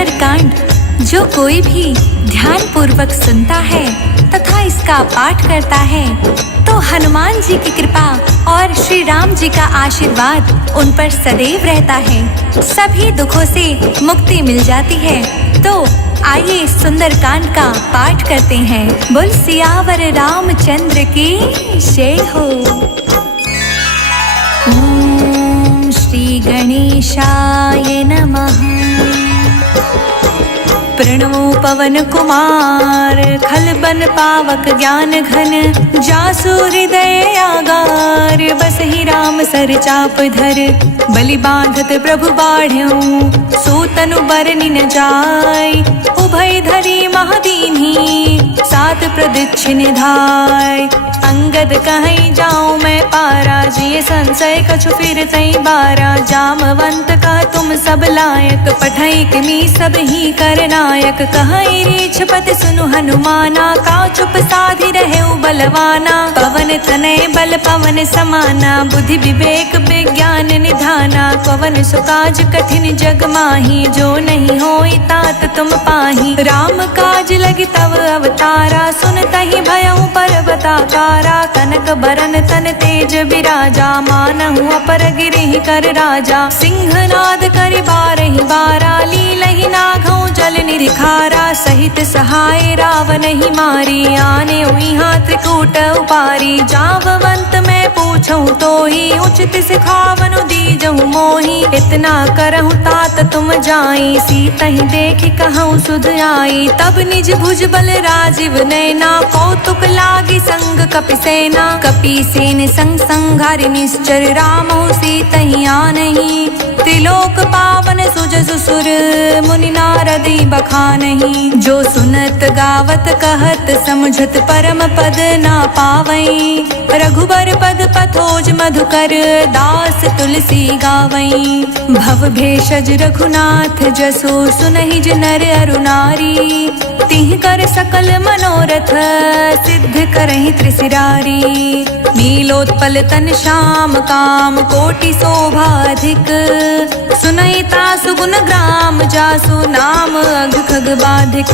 सुंदरकांड जो कोई भी ध्यान पूर्वक सुनता है तथा इसका पाठ करता है तो हनुमान जी की कृपा और श्री राम जी का आशीर्वाद उन पर सदैव रहता है। सभी दुखों से मुक्ति मिल जाती है। तो आइए सुंदरकांड का पाठ करते हैं। बोल सियावर रामचंद्र की जय हो। ओम श्री गणेशाय नमः। प्रणवो पवन कुमार खलबन पावक ज्ञान घन जासु हृदय आगार बसहि राम सर चाप धर बलि बांधत प्रभु बाढ़ऊ सो तनु बरनि न जाय उभय धरी महदीन्ही सात प्रदक्षिण धाय अंगद कहीं जाऊं मैं पारा जिये संशय कछु फिर तई बारा जामवंत का तुम सब लायक पठई किमी सब ही कर नायक कहीं रीछ पति सुनु हनुमाना का चुप साधि रहे बलवाना पवन तनय बल पवन समाना बुद्धि विवेक विज्ञान निधाना पवन सुकाज कठिन जग माही जो नहीं होई तात तुम पाही राम काज लगी तव अवतारा सुन तहि भयउ पर्वताकारा कनक बरन तन तेज बिराजा मानहु अपर गिरि कर राजा सिंहनाद करि बारहि बारा लीलहि नाघउ जल निरिखारा सहित सहाय रावण ही मारी आने उइहा त्रिकूट उपारी जाववंत मैं पूछऊं तो ही उचित सिखावनु दीजहु मोही इतना करहु तात तुम जाई सीतहि देखि कहूँ सुध आई तब निज भुज बल राजीव नैना कौतुक लागी संग कपि सेना कपि सेन संग संघारि निश्चर रामो सीतहि आनहि त्रिलोक पावन सुजसु सुर मुनि नारदी बखानहि जो सुनत गावत कहत समझत परम पद ना पावई रघुबर पद पथोज मधुकर दास तुलसी गावई भव भेषज रघुनाथ जसो सुनहि नर अरु नारी तिह कर सकल मनोरथ सिद्ध करहि त्रिशिरारी नीलोत्पल तन श्याम काम कोटि शोभाधिक सुनैता सुगुन ग्राम जासु नाम अघ खग बाधिक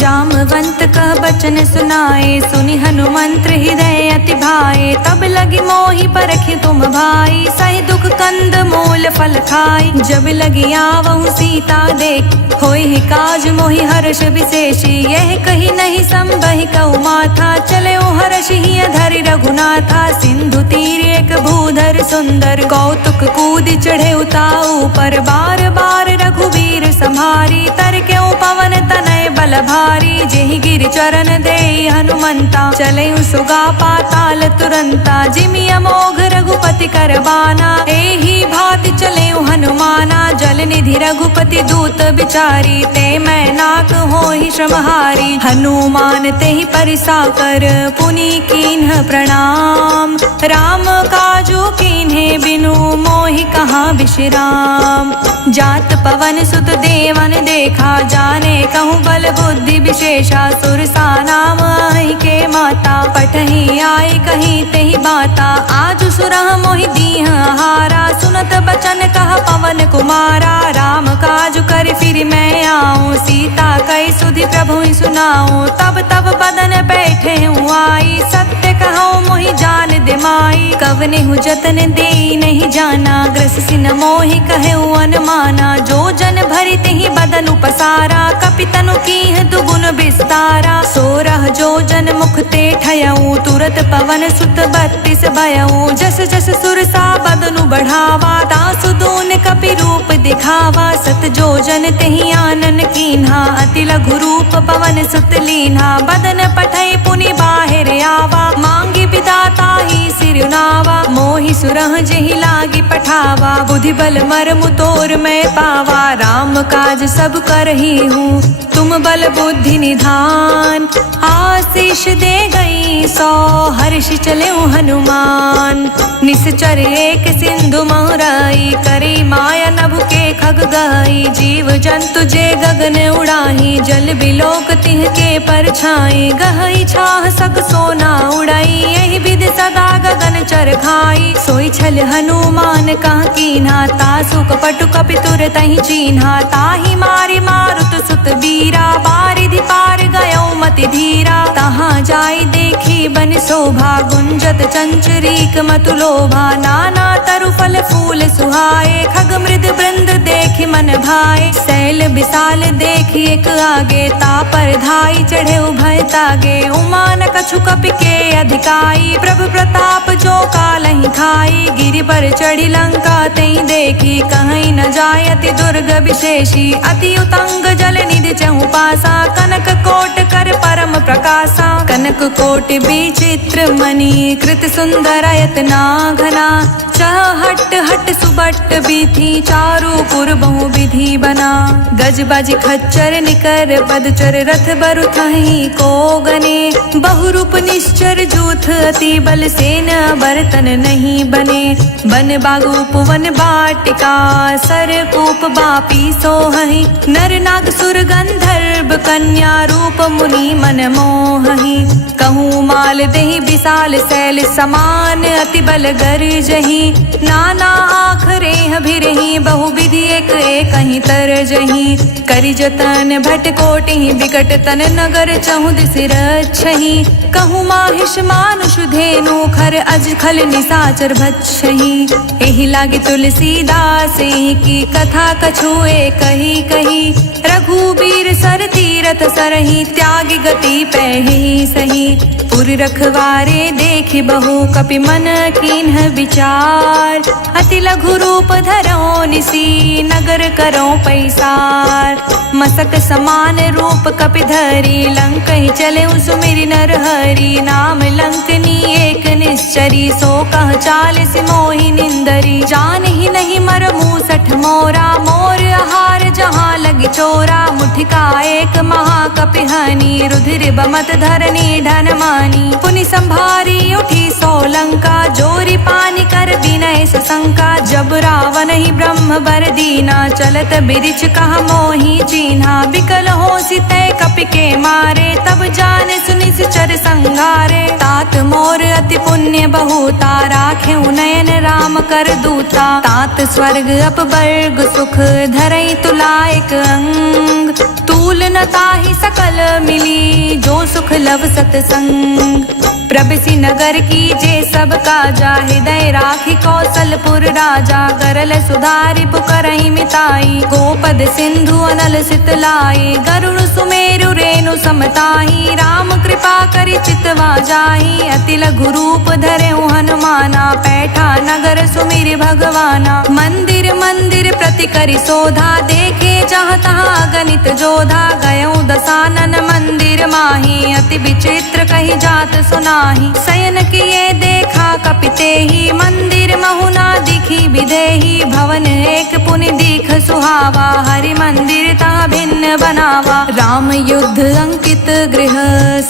जामवंत कह बचन सुनाए सुनि हनुमंत हृदय अति भाए तब लगी मोहि परखि तुम भाई सहि दुख कंद मूल फल खाई जब लगी आवहु सीता देख होई काज मोहि हर्ष विशेषी यह कही नहीं संभहि कहु माथा चले हर्षि धरि रघुनाथा सिंधु तीर एक भूधर सुंदर कौतुक कूद चढ़े उताऊ पर बार बार रघुवीर संहारी तर क्यों पवन तनय बल भारी जेहि गिर चरण दे हनुमंता चले सुगा पाताल तुरंता जिमि अमोघ रघुपति करबाना एहि भाति चले हनुमाना जल निधि रघुपति दूत बिचारी ते मैं नाक होहि श्रमहारी हनुमान तेहि परिसा कर पुनि कीन्ह प्रणाम राम काजू कीन्हे बिनु मोहि कहाँ विश्राम जात पवन सुत देवन देखा जाने कहूँ बल बुद्धि विशेषा सुरसा नाम आई के माता पठही आई कहीं तेहि बाता आज सुरह मोहि दीह हारा सुनत बचन कह पवन कुमारा राम काज कर फिर मैं आऊँ सीता कई सुधि प्रभु सुनाऊँ तब तब बदन बैठे हूँ आई सत्य कहूँ मोहि जान दिमाई कवने हूँ जतन दे नहीं जाना ग्रस सिन मोहि कहे अनुमाना जो जन भरि तिहि बदन उपसारा कपितनु कीह दुगुन विस्तारा सोरह जो जन मुख ते ठयऊ तुरत पवन सुत 32 भयऊ जस जस सुरसा बदनु बढ़ावा तासु दून कपि रूप दिखावा सत जो जन तेहि आनन कीन्हा अति लघु रूप पवन सुत लीन्हा बदन पठई पुनि बाहिर आवा मांगी विदाता ही सिरुनावा मोहि सुरह जेहि लागी पठावा बुद्धि बल मर्म तोर मैं पावा राम काज सब करही हूँ तुम बल बुद्धि निधान आशीष दे गई सौ हर्ष चले हनुमान निश्चर एक सिंधु महराई करी माया नभ के खग गई, जीव जंतु जे गगन उड़ाही, जल बिलोक तिह के परछाई, गहई छाह सक सोना उड़ाई, यही विधि सदा गगन चर खाई, सोई छल हनुमान कह कीन्हा, तासु कपटु कपि तुर तहि चीन्हा, ताहि मारी मारुत सुत बीरा, बारिधि पार गयो मति धीरा, तहाँ जाई देखी बन शोभा, गुंजत चंचरीक मतु लोभा, नाना तरु फल फूल सुहाए, खग मृद वृंद देखि मन भाए, शैल विशाल देखि एक आगे, तापर धाई चढ़े उभय तागे, उमा न कछु कपि के अधिकाई, प्रभु प्रताप जो कालहि खाई, गिरि पर चढ़ी लंका तई देखी, कहीं न जाय अति दुर्ग विशेषी, अति उतंग जल निधि चहु पासा, कनक कोट कर परम प्रकाशा, कनक कोटि विचित्र मणि, कृत सुंदर यतना घना, चहट हट सुबट बीथी, चारु पुर बहु विधि बना, गज बज खच्चर निकर पदचर, रथ बरु थहि को गने, बहुरूप निश्चर जूथ, अति बल सेन बर्तन नहीं बने, बन बागुप वन बाटिका, सर कूप बापी सोहहि, नर नाग सुर गंधर्व कन्या, रूप मुनि मन मोहहि, कहूँ माल देहि विशाल शैल समान, अति बल गरजहि, नाना आखरे भिरहि, बहु विधि एक कहीं तरजहि, करि जतन भट कोटि विकट तन, नगर चहु दिस रक्षहि, कहूँ माहिष मानुष धेनु, खर अज खल निसाचर भक्षहि, एहि लागे तुलसीदास की कथा कछुए कही कही, रघुबीर सर तीरथ सरहि, त्यागी गति पैहि सही, पुर रखवारे देखि बहु, कपि मन कीन्ह विचार, अति लघु रूप धरो निसी, नगर करो पैसार, मसक समान रूप कपि धरी, लंकहि चले सुमिरि नर हरि, नाम लंकनी एक निश्चरी, सो कह चालिस मोहि निंदरी, जान ही नहीं मर मूसठ मोरा, मोर आहार जहाँ लगी चोरा, मुठिका एक महाकपि हनी, रुधिर बमत धरनी ढन मानी, पुनि संभारी उठी सोलंका, जोरी पानी कर विनय सशंका, जब रावण ही ब्रह्म बर दीना, चलत बिरिछ कहा मोहि चीन्हा, बिकल हो सिते कपि के मारे, तब जाने सुनि चर संघारे, तात मोर अति पुण्य बहुता, राखे नयन राम कर दूता, तात स्वर्ग अपवर्ग सुख, धरई तुलायक अंग, तूल न ताहि सकल मिली, जो सुख लव सतसंग, प्रभसी नगर की जे सब काजा, हृदय राखी कौशलपुर राजा, करल सुधारि पुकरहि मिताई, गोपद सिंधु अनल सितलाई, गरुड़ सुमेरु रेणु समताही, राम कृपा करि चितवा जाहि, अति लघु रूप धरेउ हनुमाना, पैठा नगर सुमिरि भगवाना, मंदिर मंदिर प्रति करि शोधा, देखे जहाँ तहाँ गणित जोधा, गयउ दसानन मंदिर माही, अति विचित्र कही जात सुनाही, शयन किए देखा कपिते ही, मंदिर महुना दिखी विदेही, भवन एक पुनि दीख सुहावा, हरि मंदिर ता भिन्न बनावा, राम युद्ध अंकित गृह,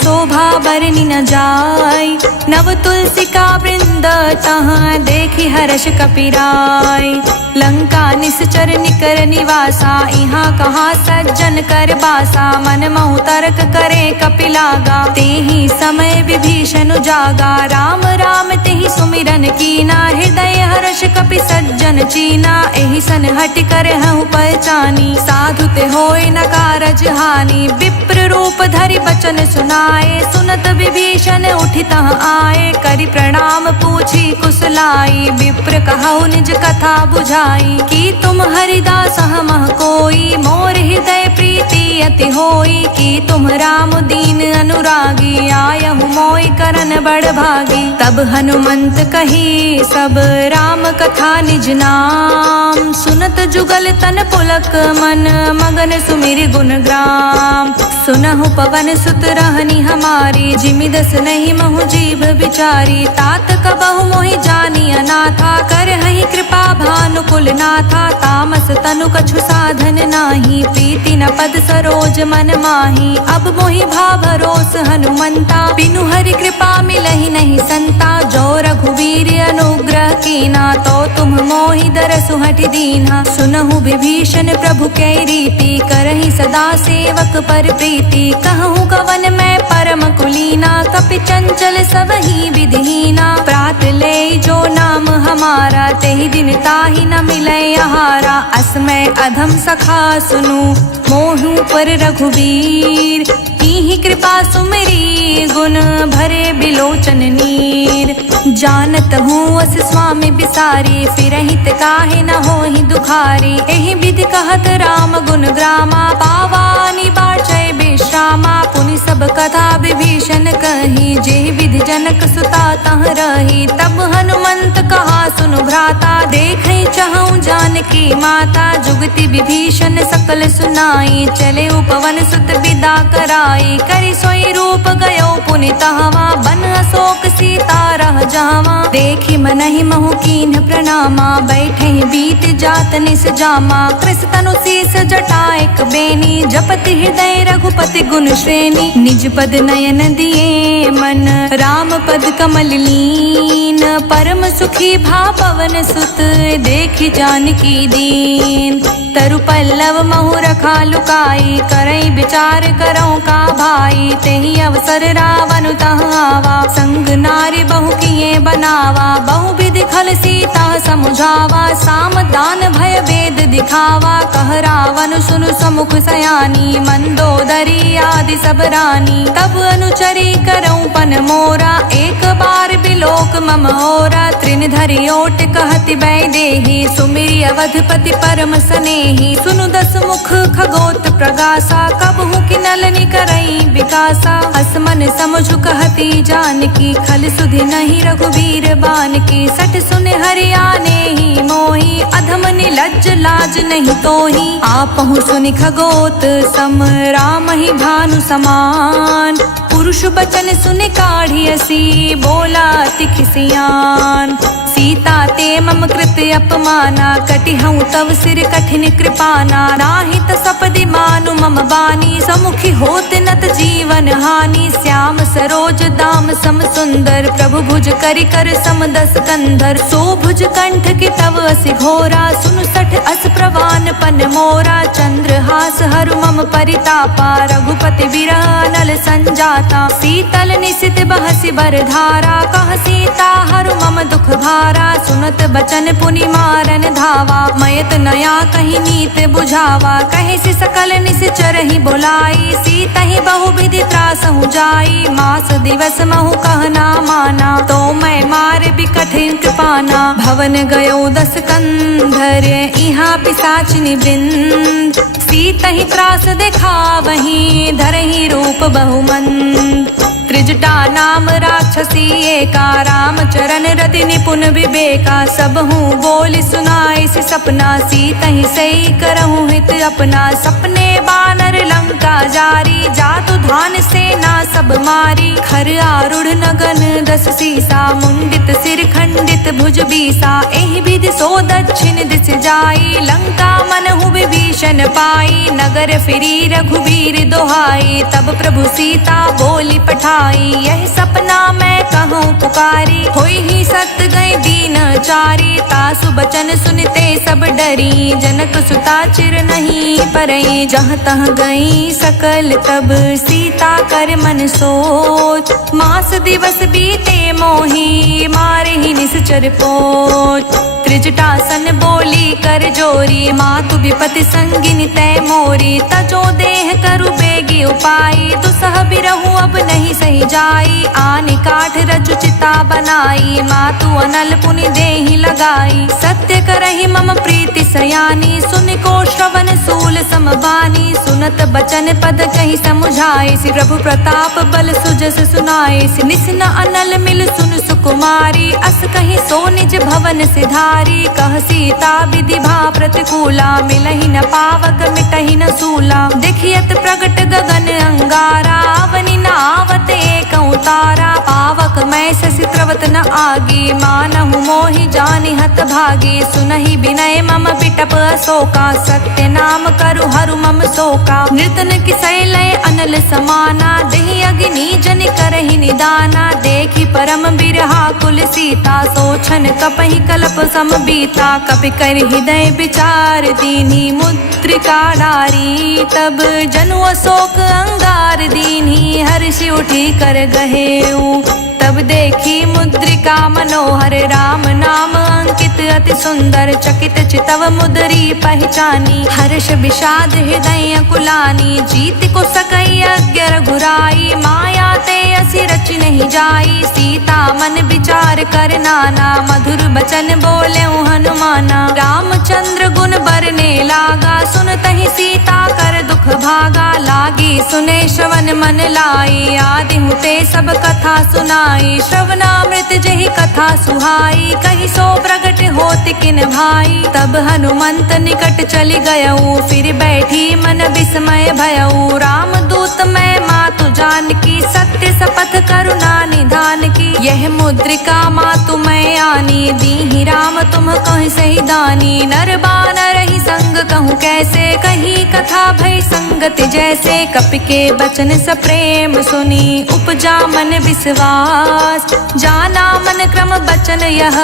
शोभा बरनि न जाय, नव तुलसी का वृंद तहाँ देखी हर्ष कपिराय, लंका निश्चर निकर निवासा, यहाँ कहाँ सज्जन कर बासा, मन महु तर्क करे कपिलागा, तेहि समय विभीषण जागा, राम राम तेहि सुमिरन कीना, हृदय हर्ष कपि सज्जन चीना, एहि सन हट कर हूँ पहचानी, साधु ते होय न कारज हानि, विप्र रूप धरि बचन सुनाए, सुनत विभीषण उठि तह आए, करि प्रणाम पूछी कुशलाई, विप्र कहु निज कथा बुझाई, कि तुम हरिदास हमह कोई, मोर हृदय प्रीति अति होई, कि तुम राम दीन अनुरागी, आयहु मोहि करन बड़ भागी, तब हनुमंत कही सब राम कथा निज नाम, सुनत जुगल तन पुलक मन, मगन सुमिरि गुण ग्राम, सुनहु पवन सुत रहनी हमारी, जिमि दस नहीं महु जीव विचारी, तात कबहु मोहि जानी अनाथा, करहि कृपा भानुकुल नाथा, तामस तनु कछु साधन नाही, प्रीति न पद सरोज मन माही, अब मोहि भा भरोस हनुमंता, बिनु हरि कृपा मिलहि नहीं संता, जो रघुवीर अनुग्रह कीना, तो तुम मोहि दरसु हठि दीन्हा, सुनहु विभीषण प्रभु कै रीति, करहि सदा सेवक पर प्रीति। कहूँ कवन मैं परम कुलीना, कपि चंचल सबहि विधिहीना। प्रात ले जो नाम हमारा, तेहि दिन ताहि न मिलै आहारा। असमय अधम सखा सुनु, मोहु पर रघुबीर। कीन्ही कृपा सुमिरी, गुण भरे बिलोचन नीर। जानत हूँ अस स्वामी बिसारी, फिरहित काहे न होहि दुखारी। एहि विधि कहत राम गुण ग्रामा, पावानि बाचै विश्रामा। पुनि सब कथा विभीषण कही, जे विधि जनक सुता तह रही। तब हनुमंत कहा सुनु भ्राता, देखै चहु जानकी माता। जुगति विभीषण सकल सुनाई, चले उपवन सुत विदा कराई। करि सोई रूप गयो पुनि तहवा, बन अशोक सीता रह जावा। देखि मनहि महु कीन्ह प्रणामा, बैठे बीत जात निस जामा। कृस तनु शीस जटाएक बेनी, जपति हृदय रघुपति गुण श्रेणी। निज पद नयन दिए मन, राम पद कमल लीन। परम सुखी भा पवन सुत, देखि जानकी दीन। तरु पल्लव महु रखा लुकाई, करई विचार करऊं का भाई। तेहि अवसर रावण तह आवा, संग नारी बहु किए बनावा। बहु विधि खल सीता समुझावा, साम दान भय वेद दिखावा। कह रावण सुनु समुख सयानी, मंदोदरी आदि सब रानी। तब अनुचरी करऊं पन मोरा, एक बार बिलोक मम होरा। त्रिन धरि ओट कहति बैदेही, सुमिरि अवधपति परम स्नेही। सुनु दस मुख खगोत प्रगासा, कबहु किनलनि करई विकासा। असमन समझु कहती जानकी, खल सुधि नहीं रघुबीर बानकी। सठ सुन हरियाने ही मोही, अधम निलज्ज लाज नहीं तोही। आपहु सुनि खगोत सम, राम ही भानु समान। पुरुष बचन सुनि काढ़ियसी, बोला अति खिसियान। सीता ते मम कृत अपमाना, कटिहऊँ तव सिर कठिन कृपाना। नाहित सपदि मानु मम बानी, समुखी होत नत जीवन हानि। श्याम सरोज दाम सम सुंदर, प्रभु भुज करि कर सम दस कंधर। सो भुज कंठ की तव असि घोरा, सुनु सठ अस प्रवान पन मोरा। चंद्रहास हरु मम परितापा, रघुपति बिरह नल संजाता। शीतल निशित बहसि बर धारा, कह सीता हरु मम दुख भारा। सुनत बचन पुनि मारन धावा, मयत नया कही नीत बुझावा। कहे से सकल निश्चर ही बुलाई, सीता ही बहु विधि त्रासहु जाई। मास दिवस महु कहना माना, तो मैं मार बिकठिन कृपाना। भवन गयो दस कंधर, इहाँ पिशाचिनी वृंद। सीता ही त्रास देखा वहीं, धरहि रूप बहुमंद। त्रिजटा नाम राक्षसी एका, राम चरण रति निपुण विवेका। सब हूँ बोली सुनाई से सपना, सीता ही सही करहूँ हित अपना। सपने बानर लंका जारी, जातु धान सेना सब मारी। खर आरूढ़ नगन दस सीसा, मुंडित सिर खंडित भुज बीसा। एहि विधि सो दक्षिण दिस जाई, लंका मनहु विभीषण पाई। नगर फिरी रघुबीर दोहाई, तब प्रभु सीता बोली पठाई। यह सपना मैं कहूँ पुकारी, होई ही सत गए दीन चारी। तासु बचन सुनते सब डरी, जनक सुता चिर नहीं परई। जहाँ तह गई सकल तब, सीता कर मन सोच। मास दिवस बीते मोही, मारे ही निश्चर पोच। त्रिजटासन बोली कर जोरी, मातु विपति संगिनी तय मोरी। तजो देह करु बेगी उपाई, दुसह बिरहु अब नहीं सही जाई। आने काठ रचु चिता बनाई, मातु अनल पुनि देहि लगाई। सत्य करहि मम प्रीति सयानी, सुन को श्रवण सूल समबानी। सुनत बचन पद कहि समुझाई, श्री प्रभु प्रताप बल सुजस सुनाई। निस्न अनल मिल सुन सुकुमारी, अस कहि सो निज भवन सिधारी। कह सीता विधि भा प्रतिकूला, मिलहि न पावक मिटहि न सूला। देखियत प्रगट गगन अंगारा, अवनि न आवत एकौ उतारा, पावक मैं शशि त्रवत न आगी, मानहु मोहि जानि हत भागी। सुनहि विनय मम बिटप अशोका, सत्य नाम करु हरु मम शोका। नृतन किसै लय अनल समाना, देहि अग्नि जनि करहि निदाना। देखि परम बिरहा कुल सीता, सोछन कपहि कल्प सम बीता। कपि कर हृदय विचार दीन्ही, मुद्रिका डारी तब जनु अशोक अंगार दीन्ही। हर्षि उठी कर गहेऊ, तब देखी मुद्रिका मनोहर। राम नाम अंकित अति सुंदर, चकित चितव मुद्री पहचानी। हर्ष विषाद हृदय कुलानी, जीत को सकई अज्ञ रघुराई। माया ते असि रचि नहीं जाई, सीता मन विचार कर नाना। मधुर बचन बोलेउ हनुमाना, रामचंद्र गुण बरने लागा। सुनतहि सीता कर दुख भागा, लागी सुने श्रवण मन लाई। आदि हुते सब कथा सुनाई, श्रवणामृत जहि कथा सुहाई। कहि सो प्रगट होत किन भाई, तब हनुमंत निकट चली गयऊ। फिर बैठी मन विस्मय भयऊ, राम दूत मैं मातु जानकी। सत्य शपथ करुणा निधान की, यह मुद्रिका मातु मैं आनी। दीहि राम तुम कहि सही दानी, नर बानर ही संग कहूँ कैसे। कही कथा भई संगत जैसे, कपि के बचन सप्रेम सुनी। उपजा मन विश्वास, जाना मन क्रम बचन यह।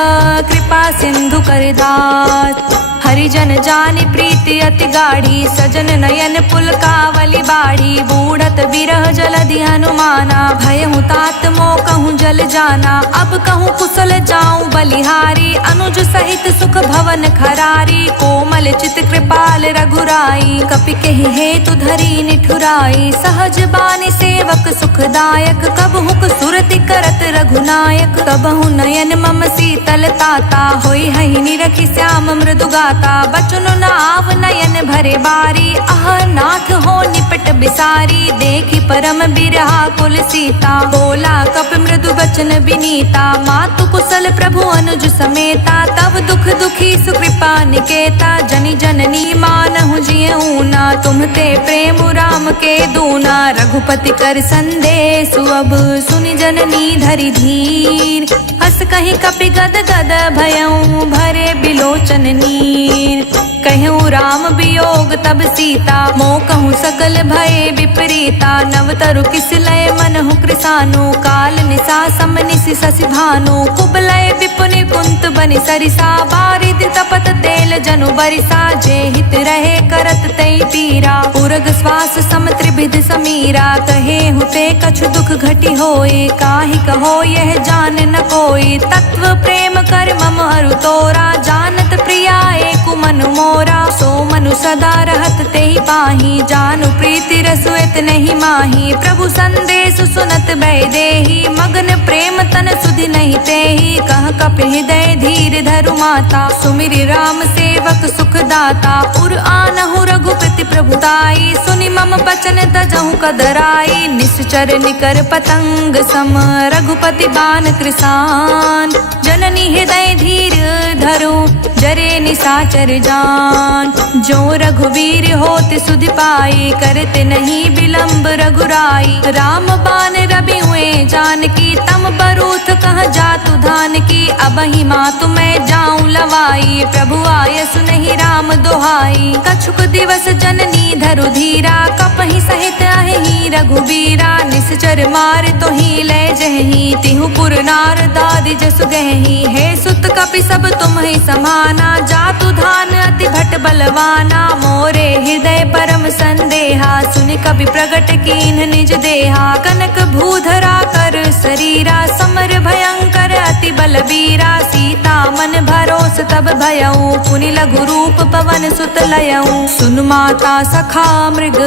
कृपा सिंधु कर दास, हरिजन जानि प्रीति अति गाढ़ी। सजन नयन पुलकावली बाढ़ी, बूढ़त बिरह जलधि हनुमाना। भयहु तात मोह कहूँ जल जाना, अब कहूँ कुशल जाऊं बलिहारी। अनुज सहित सुख भवन खरारी, कोमल चित कृपाल रघुराई। कपि कहि हेतु धरी निठुराई, सहज बानी सेवक सुखदायक। कबहुक सुरति करत रघुनायक, कबहु नयन मम शीतल ताता। होई हहि निरखि श्याम मृदु गाता, बचनु न आव नयन भरे बारी। आह नाथ हो निपट बिसारी, देखि परम बिरहा कुल सीता। बोला कपि मृदु बचन विनीता, मातु कुशल प्रभु अनुज समेता। तब दुख दुखी सुकृपा निकेता, जनि जननी मानहु जियऊ ना। तुम्हते प्रेम राम के दूना, रघुपति कर संदेशु अब। सुनि जननी धरि धीर, हस कहि कपि गद गद भयऊ। भरे बिलोचन नीर, कहूँ राम वियोग तब सीता। मोह कहूँ सकल भय विपरीता, नवतरु किस लय मनहु कृसानु। काल निशा समनिशि शशि भानु, कुबलय विपुनि कुंत बनि सरिसा। बारिद तपत तेल जनु बरिसा, जे हित रहे करत तै पीरा। उरग श्वास सम त्रिभिद समीरा, कहे हुते कछु दुख घटी होए। काहि कहो यह जान न कोई, तत्व प्रेम कर मम अरु तोरा। जानत प्रिया एकु मनु मोरा, सो मनु सदा रहत तेहि पाही। जानु प्रीति रसु नहीं माही, प्रभु संदेश सुनत भय देहि। मगन प्रेम तन सुधि नहीं तेहि, कह कपि हृदय धीर धरु माता। सुमिरि राम सेवक सुख दाता, उर आनहु रघुपति प्रभुताई। सुनि मम बचन तजहु कदराई, निश्चर निकर पतंग सम। रघुपति बान कृसान, जननी हृदय धीर धरु। जरे निशाचर जान, जो रघुवीर होत सुधि पाई। करते नहीं विलंब रघुराई, राम बान रवि हुए जानकी। तम बरूथ कह जातु धान की, अबहि मातु मैं जाऊं लवाई। प्रभु आय सुनहि राम दोहाई, कछुक दिवस जननी धरु धीरा। कपहि सहित अहि रघुबीरा, निश्चर मार तो ही ले जहि। तिहु पुर नार दादि जसु गहि, हे सुत कपि सब तुम ही समाना। जातु धान अति भट बलवाना, मोरे हृदय परम संदेहा। सुनि कपि प्रगट कीन्ह निज देहा, कनक भूधरा कर शरीरा। समर भयंकर अति बलबीरा, सीता मन भरोस तब भयऊ। पुनि लघु रूप पवन सुत लयऊ, सुन माता सखा मृग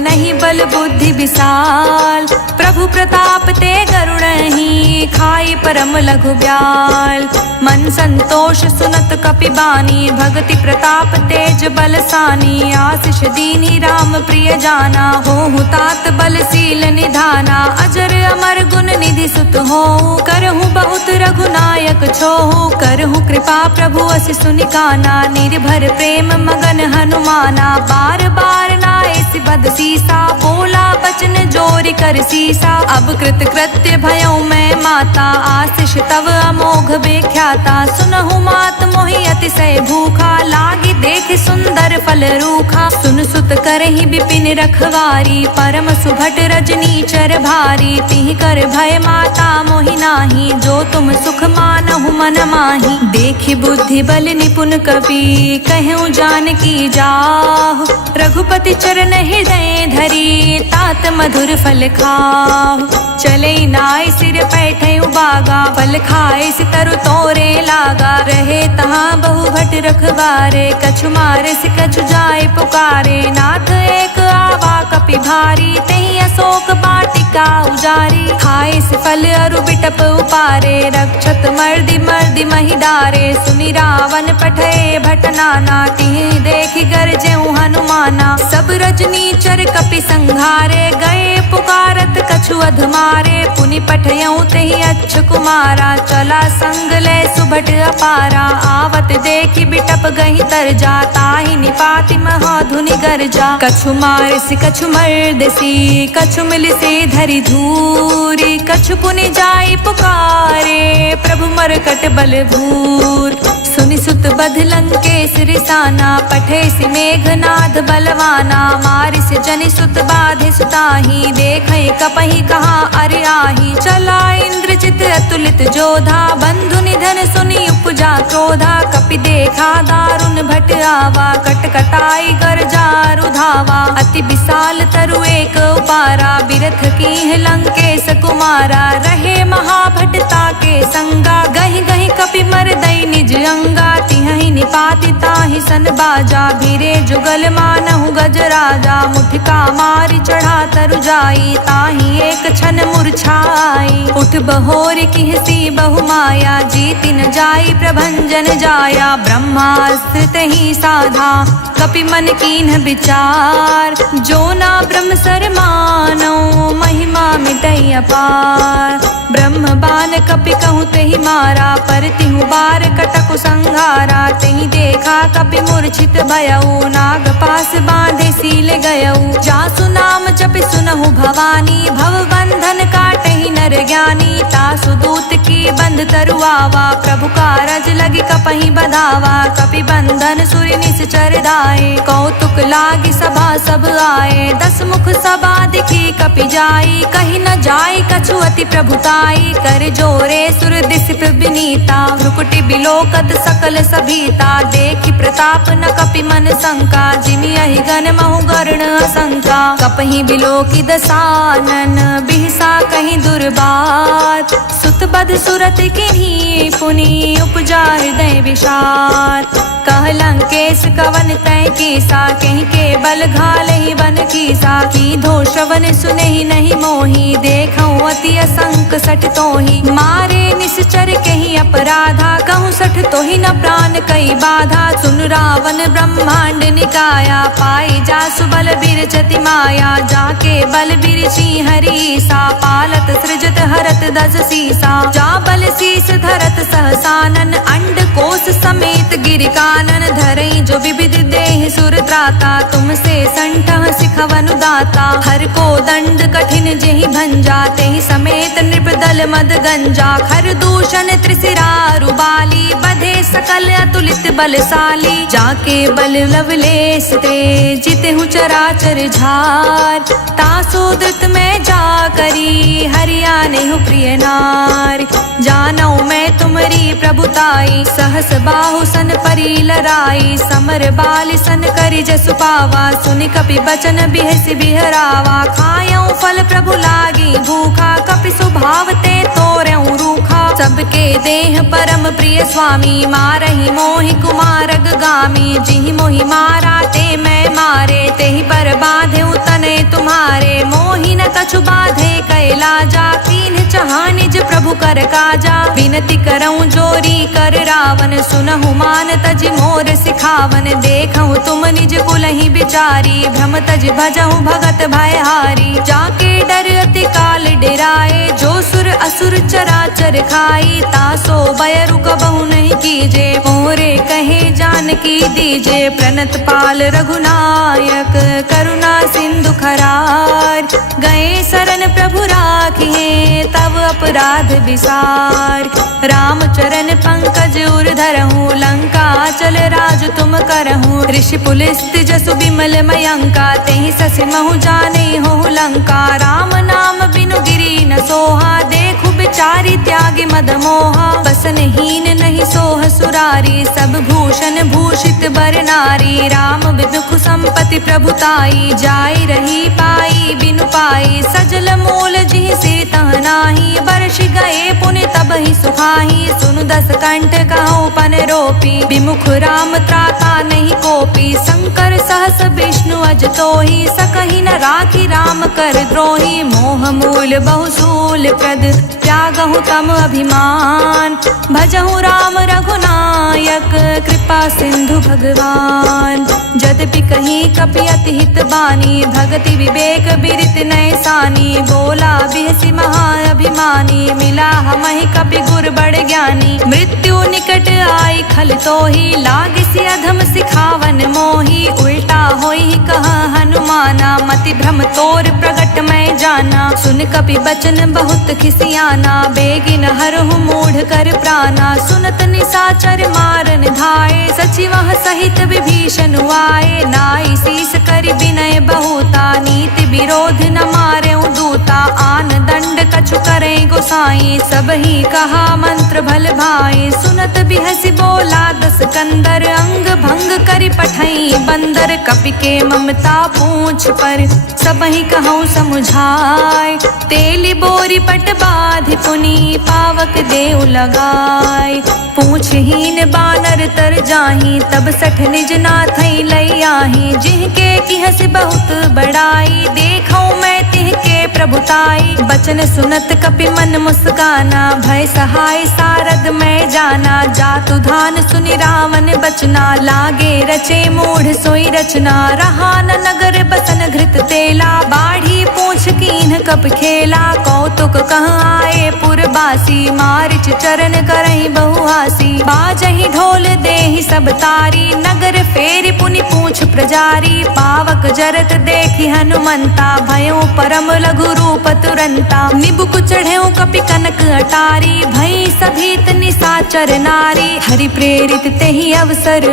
नहीं बल बुद्धि विशाल। प्रभु प्रताप ते गरुड़हि, खाई परम लघु ब्याल। मन संतोष सुनत कपि बानी, भगति प्रताप तेज बलसानी। आशीष दीन्ही राम प्रिय जाना, होहु तात बलशील निधाना। अजर अमर गुण निधि सुत हो, करहु बहुत रघुनायक छोहु। करहु कृपा प्रभु असि सुनि काना, निर्भर प्रेम मगन हनुमाना। बार बार नाए बद सीसा, बोला बचन जोर कर सीसा। अब कृत कृत्य भयो मैं माता, आशीष तव अमोघ बेख्याता। सुनहु मात मोहि अतिशय भूखा, लागी देख सुंदर फल रूखा। सुन सुत करहि बिपिन रखवारी, परम सुभट रजनी चर भारी। तिहि कर भय माता मोहि नाही, जो तुम सुख मानहु मन माही। देखि बुद्धि बल निपुण कपि, कहूँ जानकी जाहु। रघुपति चरण हृदय धरी, तात मधुर फल खाहु। चले नाय सिर पैठे उबागा, फल खाए सितरु तोरे लागा। रहे तहाँ बहु भट रखवारे, कछु मारे से कछु जाए पुकारे। नाथ एक आवा कपि भारी, तेहि अशोक वाटिका उजारी। खाए से फल अरु बिटप उपारे, रक्षत मर्दि मर्दि महि डारे। सुनि रावण पठे भट नाना, तिहि देखि गरजेउ हनुमाना। सब रजनी चर कपि संघारे, गए पुकारत कछु अधमारे। पुनि पठयउ तेहि अच्छ कुमारा, चला संग ले सुभट अपारा। आवत देखि बिटप गहि तर जा, ताहि निपाति महाधुनि गर्जा। कछु मारसि कछु मर्दसी, कछु मिलिसे धरि धूरी। कछु पुनि जाई पुकारे, प्रभु मरकट बल भूर। सुनि सुत बध लंकेश रिसाना, पठे सि मेघनाद बलवाना। मारिस जनि सुत बाधे सुताही, देखै कपहि कहा अरे आही। चला इंद्रजित अतुलित जोधा, बंधु निधन सुनि उपजा क्रोधा। कपि देखा दारुण भट आवा, कटकटाई गर्जा रुधावा। अति विशाल तरु एक उपारा, बिरथ कीन्ह लंकेश कुमारा। रहे महाभटता के संगा, गहि गहि कपि मरदई निज अंगा। तिहि निपाति ताहि सन बाजा, भीरे जुगल मानहु गजराजा। मुठिका मारि चढ़ा तरु जाई, ताहि एक क्षण मूर्छाई। उठ बहोर किहसी बहु माया, जीति न जाई प्रभंजन जाया। ब्रह्मास्त्र तहि साधा, कपि मन कीन्ह विचार। जो ना ब्रह्म सर मानो, महिमा मिटई अपार। ब्रह्म बान कपि कहूँ तेहि मारा, पर तिहु बार कटकु संघारा। तेहि देखा कपि मूर्छित भयउ, नाग पास बांधे सील गयउ। जासु नाम जपि सुनहु भवानी, भव बंधन काटहि नर ज्ञानी। तासु दूत की बंध तरु आवा, प्रभु कारज लगी कपहि बधावा। कपि बंधन सुरि निश्चर दाए, कौतुक लागी सभा सब आए। 10 मुख सभा दिखी कपि जाई, कहि न जाई कछु अति प्रभुताई। कर जोरे सुर दिस विनीता, भ्रुकुटि बिलोकत सकल सभीता। देखि प्रताप न कपि मन शंका, जिमि अहि गण महु गरुण असंका। कपहि बिलोकि दसानन, बिहसा कहि दुर्बात। सुत बध सुरत किन्ही, पुनि उपजा हृदय विषाद। कह लंकेश कवन तै कीसा, कहीं के बल घालहि बन कीसा। की धो श्रवण सुनहि नहीं मोही, देखऊँ अति असंक सठ तोहि। मारे निश्चर कहीं अपराधा, कहूँ सठ तोहि न प्राण कई बाधा। सुन रावण ब्रह्मांड निकाया, पाई जासु बल बिरचति माया। जाके बल बिरची हरीसा, पालत सृजत हरत 10 सीसा। जा बल शीस धरत सहसानन, अंड कोश समेत गिर कानन। धरई जो विविध देह सुर त्राता, तुमसे संठह सिखवनु दाता। हर को दंड कठिन जेहि भंजा, तेहि समेत नृपदल मद गंजा। खर दूषण त्रिशिरा रुबाली, बधे सकल अतुलित बलशाली। जाके बल लवलेश ते, जितहु चराचर झार। तासो द्रुत में जा करी, हरियानेहु प्रिय नार। जानौ मैं तुमरी प्रभुताई, सहस बाहु सन परी लराई। समर बाल सन करि जसु पावा, सुनि कपि बचन बिहसि बिहरावा। खायऊ फल प्रभु लागी भूखा, कपि स्वभाव ते तोरऊ रूखा। सबके देह परम प्रिय स्वामी, मारहि मोहि कुमारग गामी। जिहि मोहि मारा ते मैं मारे, तेहि पर बाधेउ तने तुम्हारे। मोहि न कछु बाधे कैलाजा, कीन्ह चहा निज प्रभु कर काजा। विनति करऊँ जोरी कर रावण, सुनहु मान तजि मोर सिखावन। देखऊँ तुम निज कुलहि बिचारी, भ्रम तज भजहु भगत भयहारी। जाके डर अति काल डेराए, जो सुर असुर चराचर खाई। तासो बयरु कबहु नहीं कीजे, मोरे कहे जानकी दीजे। प्रणत पाल रघुनायक, करुणा सिंधु खरार। गए शरण प्रभु राखिए तब अपराध विसार। राम चरण पंकज उर धरहूँ लंका चल राज तुम करहूँ। ऋषि पुलिस्त जसु विमल मयंका तेहि ससि महु जाने हो लंका। राम नाम बिनु गिरि न सोहा देखु बिचारी त्यागी मद मोहा। बसनहीन नहीं सोह सुरारी सब भूषण भूषित बर नारी। राम विमुख संपत्ति प्रभुताई जाय रही पाई बिनु पाई। सजल मूल जिहि सिर तह नाही बरषि गए पुनि तब ही सुखाही। सुनु दस कंठ कहूँ पन रोपी विमुख राम त्राता नहीं कोपी। शंकर सहस विष्णु अज तोहि सकहि न राखी राम कर द्रोही। मोह मूल बहुसूल प्रद त्यागहु तम अभिमान। भजहु राम रघुनायक कृपा सिंधु भगवान। यद्यपि कहीं कपि अति हित बानी भगति विवेक बिरित नय सानी। बोला बिहसि महा अभिमानी मिला हमहि कपि गुर बड़ ज्ञानी। मृत्यु निकट आई खल तोहि लागिसि अधम सिखावन मोहि। उल्टा होई कहा हनुमाना मति भ्रम तोर प्रगट मैं जाना। सुन कपि बचन बहुत खिसियाना बेगिन हरहु मूढ़ कर प्राणा। सुनत निशाचर मारन धाये सचिवह सहित विभीषण आए। नाई शीस करि विनय बहुता नीति विरोध न मारे दूता। आन दंड कछु करे गोसाई सब ही कहा मंत्र भल भाई। सुनत बिहसि बोला दस कंदर अंग भंग करि पठई बंदर। कपि के ममता पूछ पर सब ही कहूँ समुझाए। तेली बोरी पट बाधि पुनि पावक देव लगाए। पूछहीन बानर तर जाही तब सठ निज नाथई लई आही। जिनके किहसि बहुत बड़ाई देखूं मैं तिहके प्रभुताई। बचन सुनत कपि मन मुस्काना भय सहाय सारद मैं जाना। जातु धान सुनि रावण बचना लागे रचे मूढ़ सोई रचना। रहा न नगर बसन घृत तेला बाढ़ी पूछ कीन्ह कप खेला। कौतुक कहाँ आए पुरबासी मारिच चरण करहि बहुहासी। बाजहि ढोल देहि सब तारी नगर फेरि पुनि पूछ प्रजारी। पावक जरत देखि हनुमंता भयो परम लघु रूप तुरंता। निबुक चढ़ेऊ कपि कनक अटारी भई सभीत निशाचर नारी। हरि प्रेरित तेहि अवसर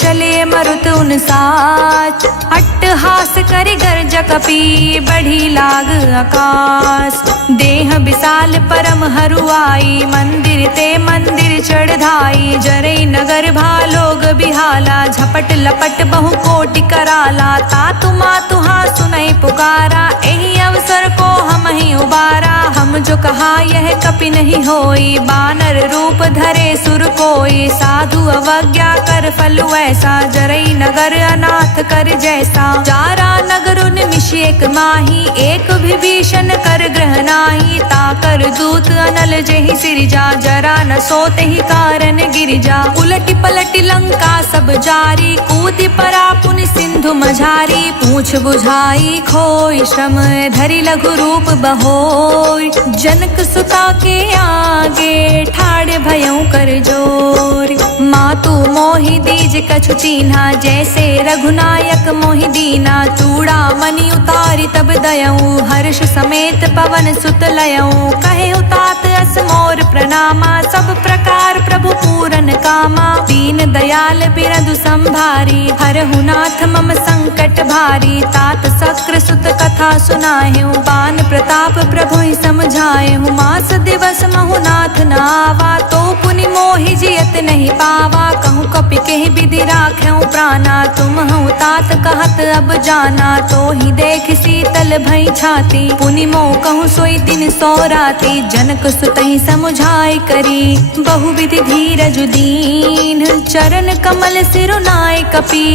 चले मरुत उन साच। अट्टहास करि गर्ज कपि बढ़ी लाग आकाश। देह विशाल परम हरुआई मंदिर ते मंदिर चढ़ धाई। जरई नगर भालोग बिहाला झपट लपट बहु कोटि कराला। तातु मातुहा सुनई पुकारा एहि अवसर को हम ही उबारा। हम जो कहा यह कपि नहीं होई बानर रूप धरे सुर कोई। साधु अवज्ञा कर फल ऐसा जरई नगर अनाथ कर जैसा। चारा नगर निमिष एक माही एक विभीषण कर ग्रह नाही। ताकर दूत अनल जेहि सिरजा जरा न सोते ही कारण गिरिजा। उलटी पलटी लंका सब जारी कूदि परा पुनि सिंधु मझारी। पूछ बुझाई खोई श्रम धरि लघु रूप बहोर। जनक सुता के आगे ठाड़ भयं कर जोर। मातु मोहि दीज कछु चीन्हा जैसे रघुनायक मोहि दीना। चूड़ा मणि उतारी तब दयऊँ हर्ष समेत पवन सुत लयऊँ। कहे तात अस मोर प्रणामा सब प्रकार प्रभु पूरन कामा। दीन दयाल बिरधु संभारी हरहु नाथ मम संकट भारी। तात शक्र सुत कथा सुनाएहूँ बान प्रताप प्रभु ही समझाएहूँ। मास दिवस महु नाथ न आवा तो पुनि मोहि जियत नहीं पावा। कहूँ कपि केहि विधि राखें प्राणा तुम हूँ तात कहत अब जाना। तो ही देख शीतल भई छाती पुनि मोह कहूँ सोई दिन सो राती। जनक सुतहि समुझाई करी बहुविधि धीरज दीन। चरण कमल सिरुनाय कपि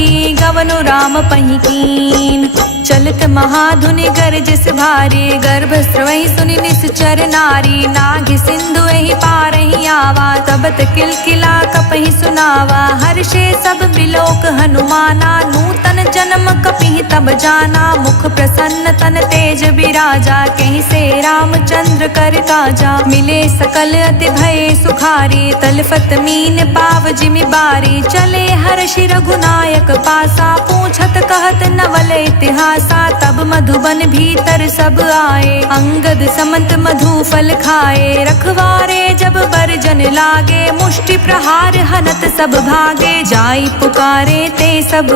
गवनु राम पहि कीन। चलत महाधुनि गरजस भारी गर्भ स्रवहि सुनि निश्चर नारी। नाग सिंधु एहि पारहि आवा तबत किलकिला कपहि सुनावा। हर्षे सब बिलोक हनुमाना नूतन जन्म कपि तब जाना। मुख प्रसन्न तन तेज विराजा कहीं से रामचंद्र कर काजा। मिले सकल अति भय सुखारी तलफत मीन पाव जिमि बारी। चले हर्षि रघुनायक पासा पूछ पूछत कहत नवल इतिहासा। तब मधुबन भीतर सब आए, अंगद समंत मधु फल खाए। रखवारे जब बरजन लागे, मुष्टि प्रहार हनत सब भागे। जाई पुकारे ते सब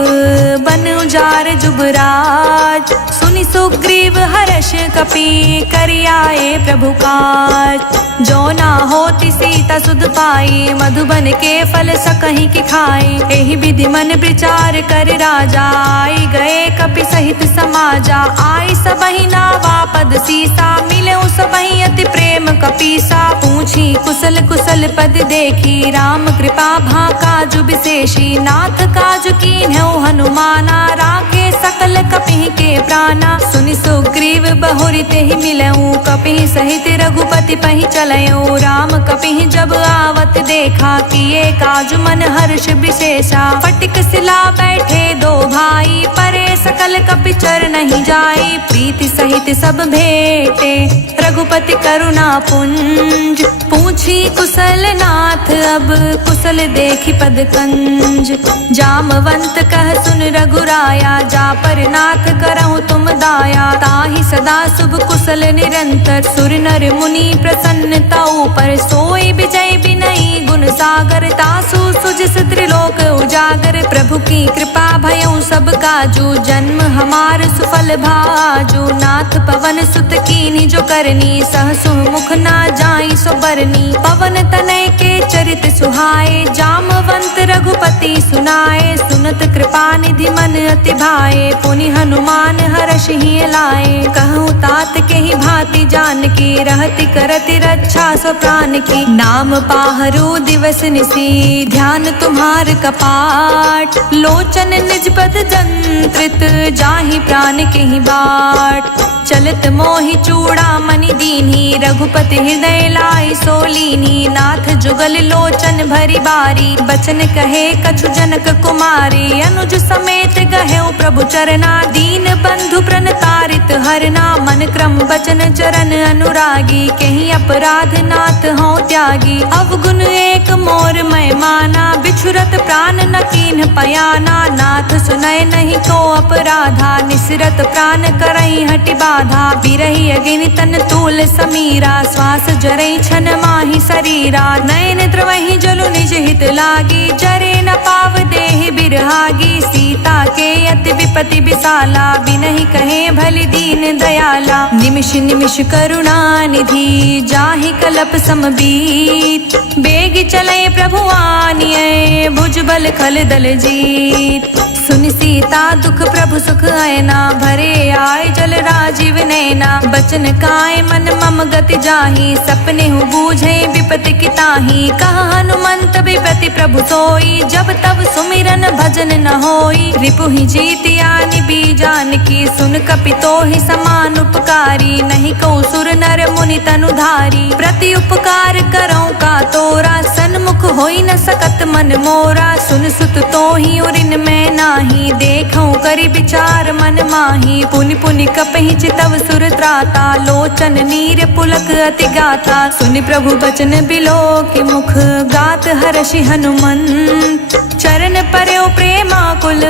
बन उजार जुबराज। सुनि सुग्रीव हर्ष कपि करि आए प्रभु काज। जो ना होती सीता सुध पाई, मधुबन के फल सकहि की खाई। एहि विधि मन विचार कर राजा, आई गए कपि सहित समाजा। आई सबहि नावा पद सीसा, मिले सबहि अति प्रेम कपीसा। पूछी कुशल कुशल पद देखी, राम कृपा भा काजु विशेषी। नाथ काजु कीन्हु हनुमाना, राखे सकल कपिहि के प्राणा। सुनि सुग्रीव बहुरि तेहि मिलऊँ, कपिहि सहित रघुपति पहि चलऊँ। राम कपिहि जब आवत देखा, किए काजु मन हर्ष विशेषा। फटिक सिला बैठे दो भाई, परे सकल कपि चर नहीं जाई। प्रीति सहित सब भेटे, रघुपति करुणा पुंज। पूछी कुशल नाथ अब, कुशल देखी पद कंज। जामवंत कह सुन रघुराया, जा पर नाथ करहु तुम दाया। ताहि सदा शुभ कुशल निरंतर, सुर नर मुनि प्रसन्नता ऊपर। सोई विजय बिनई गुण सागर, तासु सुजिस त्रिलोक उजागर। प्रभु की कृपा भयउ सब काजू, जन्म हमार सुफल भाजू। नाथ पवन सुत कीन्ही जो करनी, सहसु मुख ना जाई सो बरनी। पवन तनय के चरित सुहाए, जामवंत रघुपति सुनाए। सुनत कृपा निधि मन अति भाए, पुनि हनुमान हर्षहि लाए। कहूँ तात के ही भांति जान की, रहति करति रक्षा सो प्राण की। नाम पाहरु दिवस निसी, ध्यान तुम्हार कपाट। लोचन निज पद जंत्रित, जाहि प्राण के ही बाट। चलत मोहि चूड़ा मणि दीन्ही, रघुपति हृदय लाई सोलीनी। नाथ जुगल लोचन भरी बारी, बचन कहे कछु जनक कुमारी। अनुज समेत गहेउ प्रभु चरना, दीन बंधु प्रणतारित हरना। मन क्रम बचन चरण अनुरागी, कहीं अपराध नाथ हो त्यागी। अवगुण एक मोर मैं माना, बिछुरत प्राण न कीन्ह पयाना। नाथ सुनय नहीं तो अपराधा, निसरत प्राण करई हटि बाधा। बिरहि अगिन तन तूल समीरा, श्वास जरई छन माहि शरीरा। नयन द्रवहि जलु निज हित लागी, जरे न पाव देहि बिरहागी। सीता के अति विपति विशाला, बिनहि कहे भलि दीन दयाला। निमिष निमिष करुणा निधि, जाहि कलप समबीत। बेग चले प्रभु आनिए, भुजबल खल दल जीत। सुन सीता दुख प्रभु सुख आयना, भरे आय जल राजीव नैना। बचन काय मन मम गति जाहि, सपने हु बूझे विपति की ताहि। कहा हनुमंत विपति प्रभु सोई, जब तब सुमिरन भजन न होई। रिपुहि जीतिया निबी जानकी, सुन कपि तोहि समान उपकारी। नहीं कहूँ सुर नर मुनि तनुधारी, प्रति उपकार करऊँ का तोरा। सन्मुख होई न सकत मन मोरा, सुन सुत तोहि उरिन में नाही। देखऊँ करि विचार मन माही, पुनि पुनि कपहि चितव सुर त्राता। लोचन नीर पुलक अति गाथा, सुनि प्रभु बचन बिलो के मुख। गात हर्षि हनुमंत, चरण पर्यो प्रेमाकुल।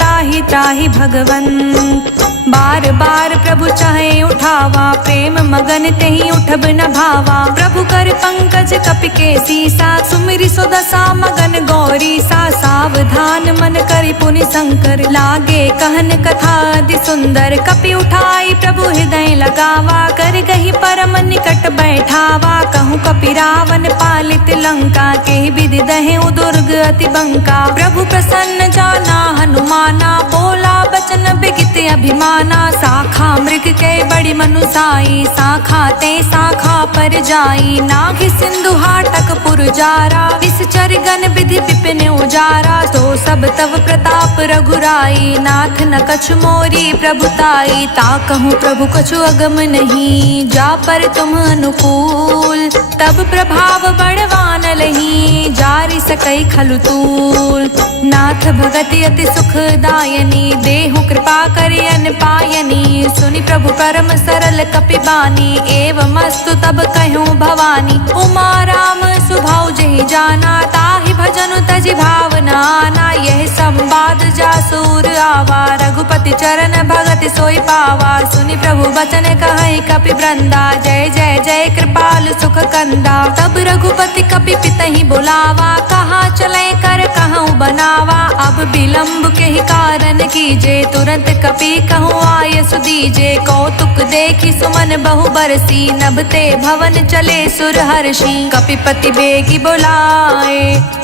ताहि ताहि भगवंत, बार बार प्रभु चाहे उठावा। प्रेम मगन तेहि उठब न भावा। प्रभु कर पंकज कपि के सीसा, सुमिरि सो दशा मगन गौरी सा। सावधान मन करि पुनि शंकर, लागे कहन कथा अति सुंदर। कपि उठाई प्रभु हृदय लगावा, कर गही परम निकट बैठावा। कहूँ कपि रावण पालित लंका, के विधि दहेउ दुर्ग अति बंका। प्रभु प्रसन्न जाना हनुमाना, बोला बचन बिगित अभिमाना। शाखा मृग के बड़ी मनुसाई, शाखा ते शाखा पर जाई। नाग सिंधु हाटक पुर जारा, इस चरगन विधि विपिन उजारा। तो सब तव प्रताप रघुराई, नाथ न कछु मोरी प्रभुताई। ताकहूँ प्रभु कछु अगम नहीं, जा पर तुम अनुकूल। तब प्रभाव बड़वान लही, जारि सकई खलु तूल। नाथ भगति अति सुखदायनी, देहु कृपा करि अन पायनी। सुनि प्रभु परम सरल कपि बानी। एवमस्तु तब कहूँ भवानी, उमा राम सुभाउ जेहि जाना। ताहि भजनु तजि भावना आना, यह संवाद जासूर आवा। रघुपति चरण भगति सोई पावा, सुनि प्रभु बचन कहै कपि वृंदा। जय जय जय कृपाल सुख कंदा। तब रघुपति कपि पितहि बुलावा, कहाँ चले कर कहूँ बनावा। अब विलम्ब के ही कारण कीजे, तुरंत कपि कहूँ आय सुदीजे। कौतुक देखी सुमन बहु बरसी, नभते भवन चले सुर हर्षि। कपिपति बेगी बुलाए,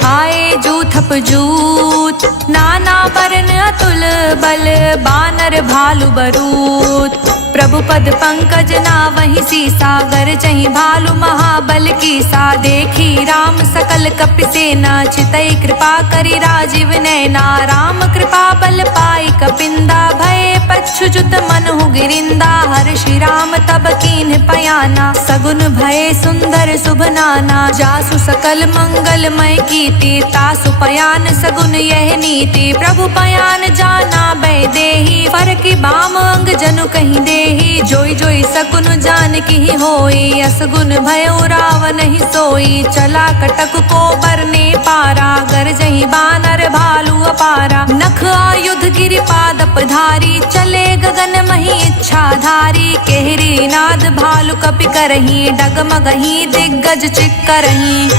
आए जूथप जूत। नाना वरन अतुल बल, बानर भालु बरूत। प्रभु पद पंकज नावहि सीसा, गरजहि भालु महाबल कीसा। देखी राम सकल कपि सेना, चितई कृपा करि राजीव नैना। राम कृपा बल पाई कपिंदा, भय पच्छुजुत मनहु गिरिंदा। हर्षि राम तब कीन्ह पयाना, सगुन भय सुंदर शुभ नाना। जासु सकल मंगलमय कीर्ति, तासु पयान सगुन यह नीति। प्रभु पयान जाना बै देहि, फरकि बाम अंग जनु कहीं देहि। जोई जोई सकुन जान की होई, असगुन भयो रावण ही सोई। चला कटक को बरने पारा, गरजहि बानर भालु अपारा। नख आयुध गिरि पादप धारी, चले गगन मही इच्छा धारी। केहरी नाद भालु कपि करही, डगमगही दिग्गज चिक्करही।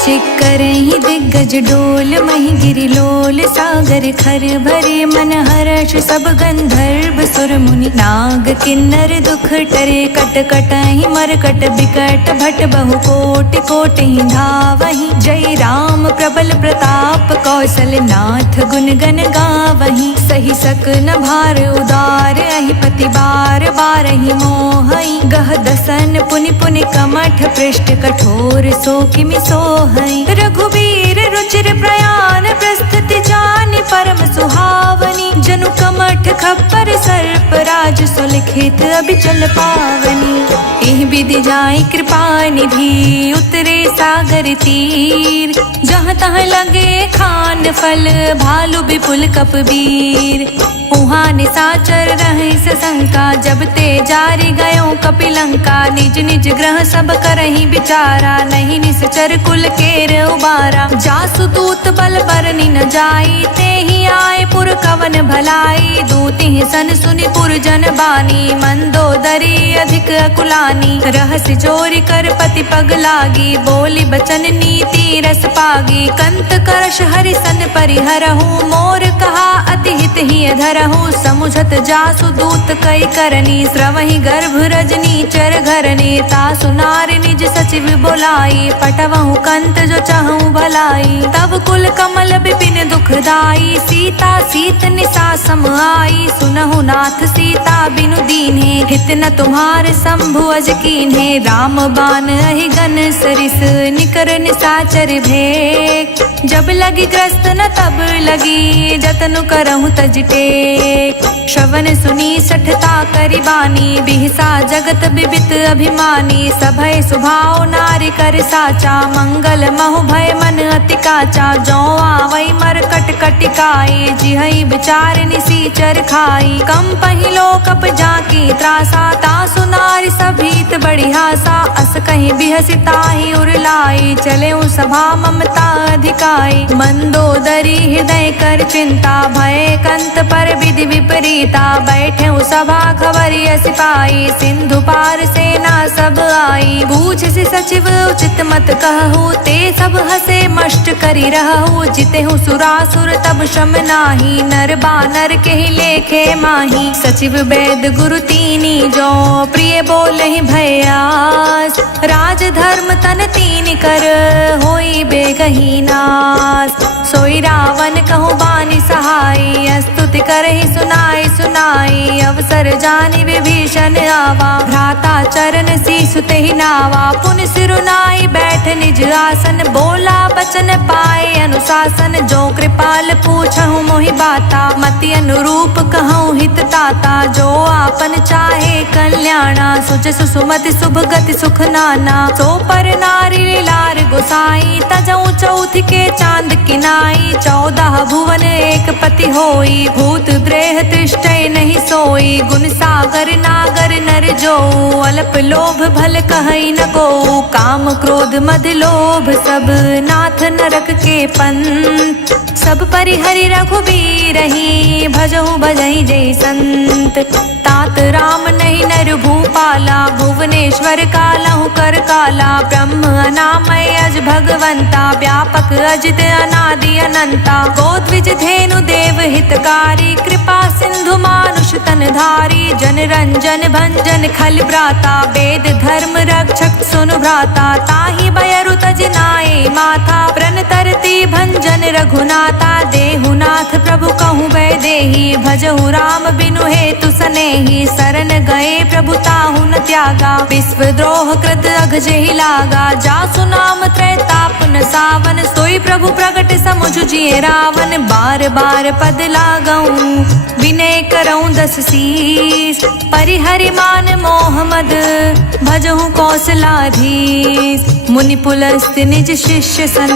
चिक्करहि दिग्गज डोल, मही गिरि लोल। सागर खर भरे मन हर्ष, सब गंधर्व सुर मुनि। नाग किन्नर दुख टरे, कट कटहि मरकट बिकट। भट बहु कोटि कोटि धावहि, जय राम प्रबल प्रताप। कौशल नाथ गुण गण गावहि, सही सकन भार उदार। अहिपति बार बारहि मोहई, गह दसन पुनि पुनि कमठ। पृष्ठ कठोर सो किमि सोहई। रघुबीर रुचिर प्रयाण, प्रस्तुति जानि परम सुहावनी। जनु कमठ खप्पर सर्प राज, सुलिखित अबिचल पावनी। एहि विधि जाई कृपा निधि, उतरे सागर तीर। जहाँ तहाँ लगे खान फल, भालु विपुल कपबीर। उहाँ निसाचर रहे सशंका, जब ते जारी गयो कपिलंका। निज निज ग्रह सब करहि विचारा, नहीं निसचर कुल केर उबारा। जासु दूत बल बरनि न जाई, तेहि आए पुर कवन भलाई। दूति सन सुनि पुर जन बानी, मंदोदरी अधिक अकुलानी। रहस्य चोरी कर पति पग लागी, बोली बचन नीति रस पागी। कंत करश हरि सन परिहरहु, मोर कहा अति हित ही धरहु। समुझत जासु दूत कई करनी, स्रवहि गर्भ रजनी चर घरनी। तासु नारि निज सचिव बोलाई, पटवहु कंत जो चाहूं भलाई। तब कुल कमल विपिन दुखदाई, सीता सीत निसा सम आई। सुनहु नाथ सीता बिनु दीन्हे, हित न तुम्हार शंभु अज कीन्हे। राम बान अहि गन सरिस, निकर निसाचर भेक। जब लगी ग्रस्त न तब लगी, जतनु करहु तज टेक। श्रवण सुनी सठता करि बानी, बिहसा जगत बिबित अभिमानी। सभय सुभाव नारि कर साचा, मंगल महु भय मन अति काचा। जो आवै मरकट कटिकाई, जिहै विचार निसीचर खाई। कम पहिलो कप जाकी त्रासा, तासु नारि सभीत बड़ी हासा। अस कहीं बिहसिताहि उरलाई, चले सभा ममता अधिकाई। मंदोदरी हृदय कर चिंता, भय कंत पर विधि विपरीता। बैठे सभा खबरिय सिपाही, सिंधु पार सेना सब आई। बूझ से सचिव उचित मत कहु, ते सब हसे मष्ट करी रहु। जितेहु सुरासुर तब शम नाही, नर बानर के ही लेखे माही। सचिव वैद गुरु तीनी, जो प्रिय बोलहि भयास। राज धर्म तन तीन कर, होई बेगही नास। सोई रावण कहूँ बानी सहाई, स्तुति करहि सुनाई सुनाई। अवसर जानि विभीषण आवा, भ्राता चरण सीसु तेहि नावा। पुन सिरुनाई बैठ निज आसन, बोला बचन पाए अनुशासन। जो कृपाल पूछहु मोहि बाता, मति अनुरूप कहूँ हित ताता। जो आपन चाहे कल्याणा, सुजसु सुमति शुभ गति सुख नाना। सो पर नारी लार गोसाई, तजऊ चौथ के चांद किनाई। 14 भुवन एक पति होई, भूत ग्रह तिष्ठै नहीं सोई। गुण सा भयऊ अल्प लोभ भल कहई न को काम क्रोध मद लोभ सब नाथ नरक के पंथ सब परिहरि रघुबीर रही भजहु भजहि जय संत तात राम नहीं नर भूपाला भुवनेश्वर कालहु कर काला ब्रह्म अनामय अज भगवंता व्यापक अजित अनादि अनंता गोद्विज धेनु देव हितकारी कृपा सिंधु मानुष तन धारी जन रंजन भंजन खल भ्राता वेद धर्म रक्षक सुनु भ्राता ताहि बयरु तज नाये माथा प्रण तरती भंजन रघुनाथा देहुनाथ प्रभु कहूँ वैदेही भजहु राम बिनु हेतु सनेही शरण गए प्रभु ताहु न त्यागा विश्व द्रोह कृत अघ जेहि लागा जासु नाम त्रैताप न सावन सोई प्रभु प्रगट समुझ जिए रावण बार बार पद लागऊं विनय करऊं दस शीस परिहरि मान मोह मद भजहु कौशलाधीश मुनि पुलस्त निज शिष्य सन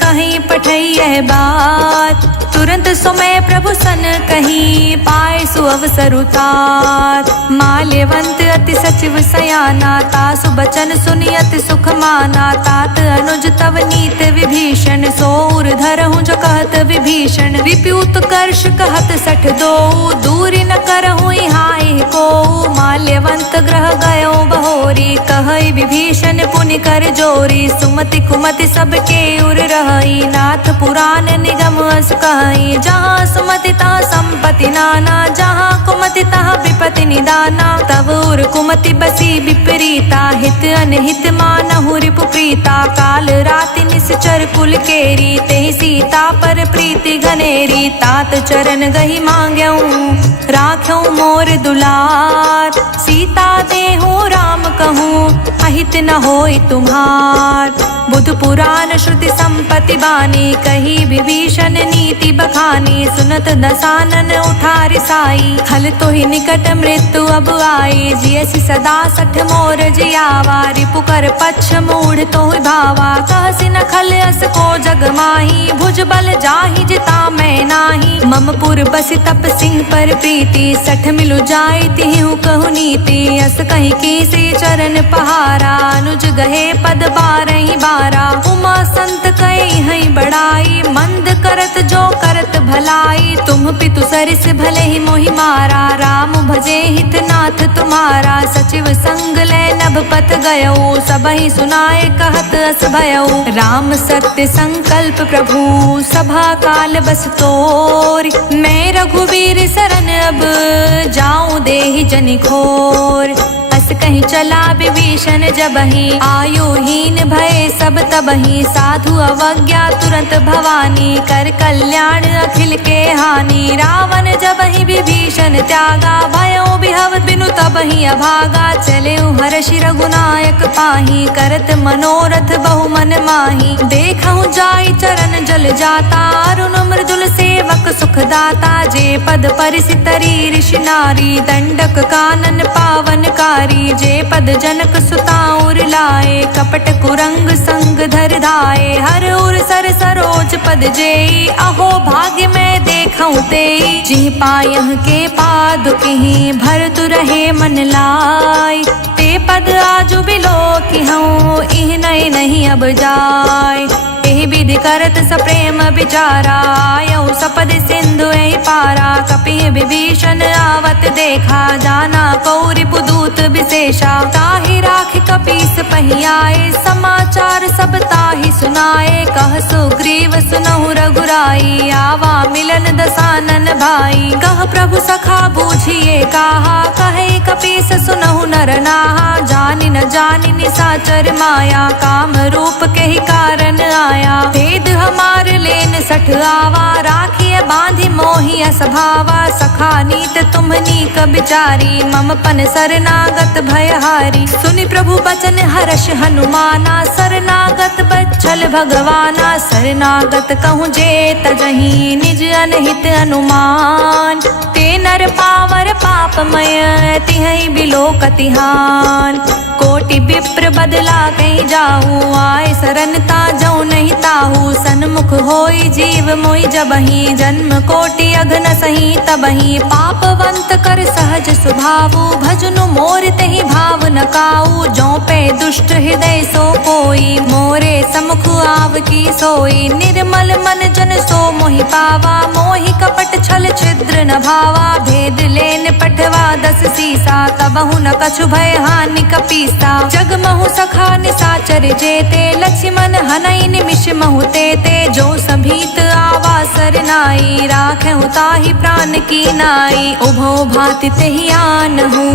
कहीं पठई यह बात तुरंत समय प्रभु सन कहीं पाए सुअवसर उतार माल्यवंत अति सचिव सयाना तासु बचन सुनि अति सुख माना तात अनुज तव नीत विभीषण सोर धरहु जो कहत विभीषण विप्यूत कर्ष कहत सठ दो दूरी न करहु हाय को माल्यवंत ग्रह गयो बहोरी कहई विभीषण पुनि कर जोरी सुमति कुमति सबके उर रहई नाथ पुराण निगम अस कहई जहाँ सुमति तहाँ संपत्ति नाना जहाँ कुमति तहाँ विपत्ति निदाना तब उर कुमति बसी विपरीता हित अनहित मानहु रिपु प्रीता काल राति निश्चर कुल केरी तेहि सीता पर प्रीति घनेरी तात चरण गही मांग्यऊं राख्यऊं मोर दुलार सीता देहु राम कहूँ अहित न होई तुम्हार बुध पुराण श्रुति संपत्ति बानी कही विभीषण नीति बखानी सुनत दसानन उठार साई खल तो ही निकट मृत्यु अब आई जियसि सदा सठ मोर जियावा रिपु कर पक्ष मूढ़ तो भावा कहसि न खल अस को जग माही भुज बल जाहि जिता मैं नाही मम पुर बसि तप सिंह पर प्रीति सठ मिलु जाय तिहु कहु नीति अस कहीं की से चरण पहारा अनुज गहे पद बारहि बारा उमा संत कई हई बड़ाई मंद करत जो करत भलाई तुम पितु सरिस भले ही मोहि मारा राम भजे हित नाथ तुम्हारा सचिव संग ले नभ पत गयो सबहि सुनाए कहत अस भयो राम सत्य संकल्प प्रभु सभा काल बस तोर मैं रघुवीर शरण अब जाऊं देहि जनि खोर अस कहीं चला विभीषण जबहि आयुहीन भय सब तबहि साधु अवज्ञा तुरंत भवानी कर कल्याण अखिल के हानि रावण जबहि विभीषण त्यागा भयो बिहव बिनु तबहि अभागा चले हर्षि रघुनायक पाही करत मनोरथ बहु मन माही देखहु जाई चरण जल जाता अरुण मृदुल सेवक सुख दाता जे पद परिसि तरी ऋषि नारी दंडक कानन पावन कारी जे पद जनक सुताउर लाए कपट कुरंग संग धर धाये हर उर सर सरोज पद जेई अहो भाग्य में देखऊं तेई जिह पायह के पादुकहि भरतु रहे मन लाय ते पद आजु बिलो कि हूँ इह नहीं अब जाय एहि विधि करत सप्रेम विचारा आयऊ सपद सिंधु एहि पारा कपिह विभीषण आवत देखा जाना कौरि पुदूत विशेषा ताहि राख कपीस पहियाए समाचार सब ताहि सुनाए कह सुग्रीव सुनहु रघुराई आवा मिलन दसानन भाई कह प्रभु सखा बूझिए काहा कहे कपीस सुनहु नर नाहा जानि न जानि निसाचर माया काम रूप के ही कारण आया भेद हमार लेन सठ आवा राखिय बांधि मोहि असभावा सखा नीत तुम्हनी क बिचारी मम पन सरनागत भयहारी सुनि प्रभु बचन हर्ष हनुमाना सरनागत बच्छल भगवाना सरनागत कहूँ जे तजहि निज अनहित अनुमान ते नर पावर पापमय तिहै बिलो कतिहान कोटि विप्र बदला कहीं जाहू, आए सरनता जऊ नहीं ताहू। सन्मुख होई जीव मोई जबही, जन्म कोटि अघन सही तबही। पापवंत कर सहज स्वभावु, भजनु मोर तेहि भाव न काऊ। जो पे दुष्ट हृदय सो कोई, मोरे समुख आव की सोई। निर्मल मन जन सो मोहि पावा, मोहि कपट छल छिद्र न भावा। भेद लेन पठवा 10 सीसा, तबहु न कछु भय हानि कपीसा। जग महु सखा निसाचर जेते, लक्ष्मण हनई निमिष महु तेते। जो सभीत आवा सरनाई, राखेहु ताहि प्राण की नाई। उभौ भांति तेहि आनहु,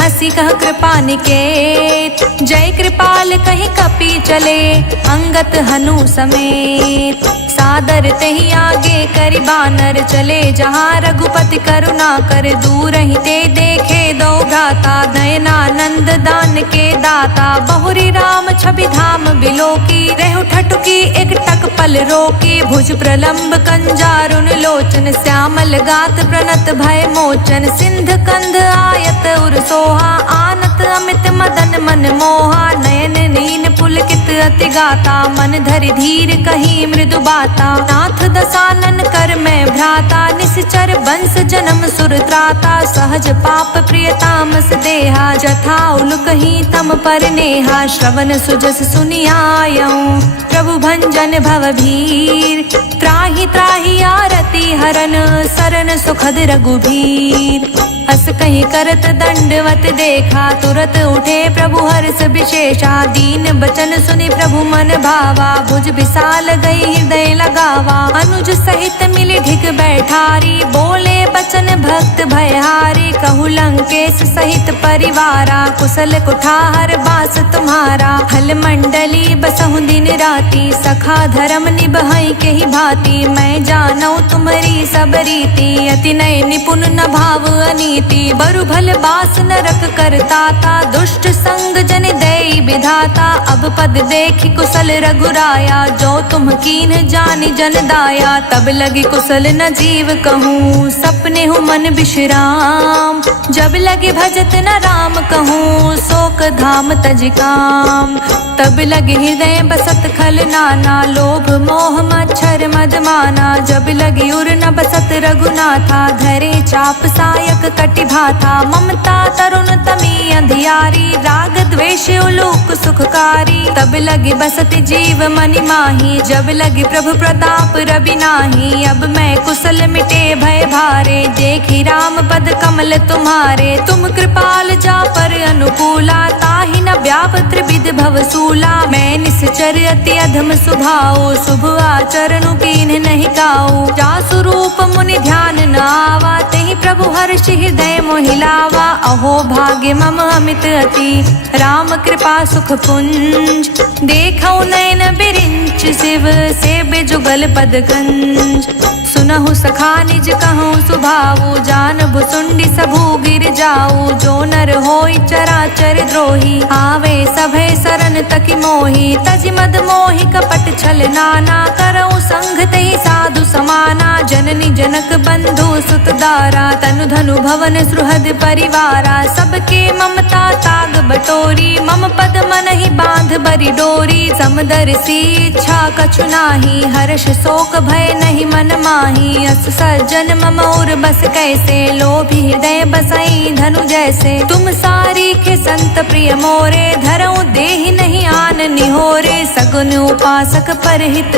हंसी कह कृपा निकेत। जय कृपाल कहि कपि चले, अंगत हनु समेत। सादर तेहि आगे करि बानर चले, जहाँ रघुपति करुणा कर। दूर ही ते देखे दो भ्राता, नयनानंद दान के दाता। बहुरी राम छवि धाम बिलोकी, रेहु ठठुकी एक टक पल रोकी। भुज प्रलंब कंजारुन लोचन, श्यामल गात प्रणत भय मोचन। सिंध कंध आयत उर सोहा, आनत अमित मदन मन मोहा। नयन नीन पुलकित अति गाता, मन धरि धीर कही मृदु बाता। नाथ दसानन कर मैं भ्राता, निश्चर बंस जन्म सुर त्राता। सहज पाप प्रिय तामस देहा, जथा उलुक ही तम पर नेहा। श्रवण सुजस सुनियायऊं, प्रभु भंजन भव भीर। त्राहि त्राहि आरती हरन, सरन सुखद रघुबीर। हस कहीं करत दंडवत देखा, तुरत उठे प्रभु हर्ष विशेषा। दीन बचन सुनि प्रभु मन भावा, भुज विशाल गई हृदय लगावा। अनुज सहित मिली ढिग बैठारी, बोले बचन भक्त भयहारी। कहु लंकेश सहित परिवारा, कुशल कुठार बास तुम्हारा। हल मंडली बसहु दिन राती, सखा धर्म निभई के ही भांति। मैं जानऊ तुम्हारी सब रीति, अति नय निपुण न भाव अनीति। बरु भल बास नरक करताता, दुष्ट संग जन देई विधाता। अब पद देखि कुशल रघुराया, जो तुम कीन जानि जन दाया। तब लगी कुशल न जीव कहूँ, सपने हूँ मन विश्राम। जब लगे भजत न राम कहूँ, शोक धाम तज काम। तब लगे हृदय बसत खल नाना, लोभ मोह मच्छर मद माना। जब लगी उर न बसत रघुनाथा, धरे चाप सायक कटि भाथा। ममता तरुण तमी अंधियारी, राग द्वेष उलूक सुखकारी। तब लगी बसत जीव मनि माही, जब लगी प्रभु प्रताप रवि नाही। अब मैं कुशल मिटे भय भारे, देखी राम पद कमल तुम्हारे। तुम कृपाल जा पर अनुकूला, ताहि न व्याप त्रिविध भव सूला। मैं निश्चर अति अधम स्वभाव, शुभ आचरणु कीन्ह नहीं काऊ। जासु रूप मुनि ध्यान न आवा, तेहि प्रभु हर्ष हृदय मोहिलावा। अहो भाग्य मम अमित अति, राम कृपा सुख पुंज। देखौ नयन बिरिंच शिव, सेव्य जुगल पद गंज। सुनहु सखा निज कहूँ सुभाऊ, जान भुसुंडी सबू गिर जाऊ। जो नर होई चराचर द्रोही, आवे सभय सरन तकि मोही। तजि मद मोहि कपट छल नाना, करऊँ संग तेहि साधु समाना। जननी जनक बंधु सुत दारा, तनु धनु भवन सुहृद परिवारा। सबके ममता ताग बटोरी, मम पद मन ही बांध बरी डोरी। समदर्शी इच्छा कछु नाही, हर्ष शोक भय नहीं मन माही। अस सज्जन मम और बस कैसे, लोभी हृदय बसई धनु जैसे। तुम सारी के संत प्रिय मोरे, धरऊँ देहि नहीं आन निहोरे। सगुन उपासक परहित,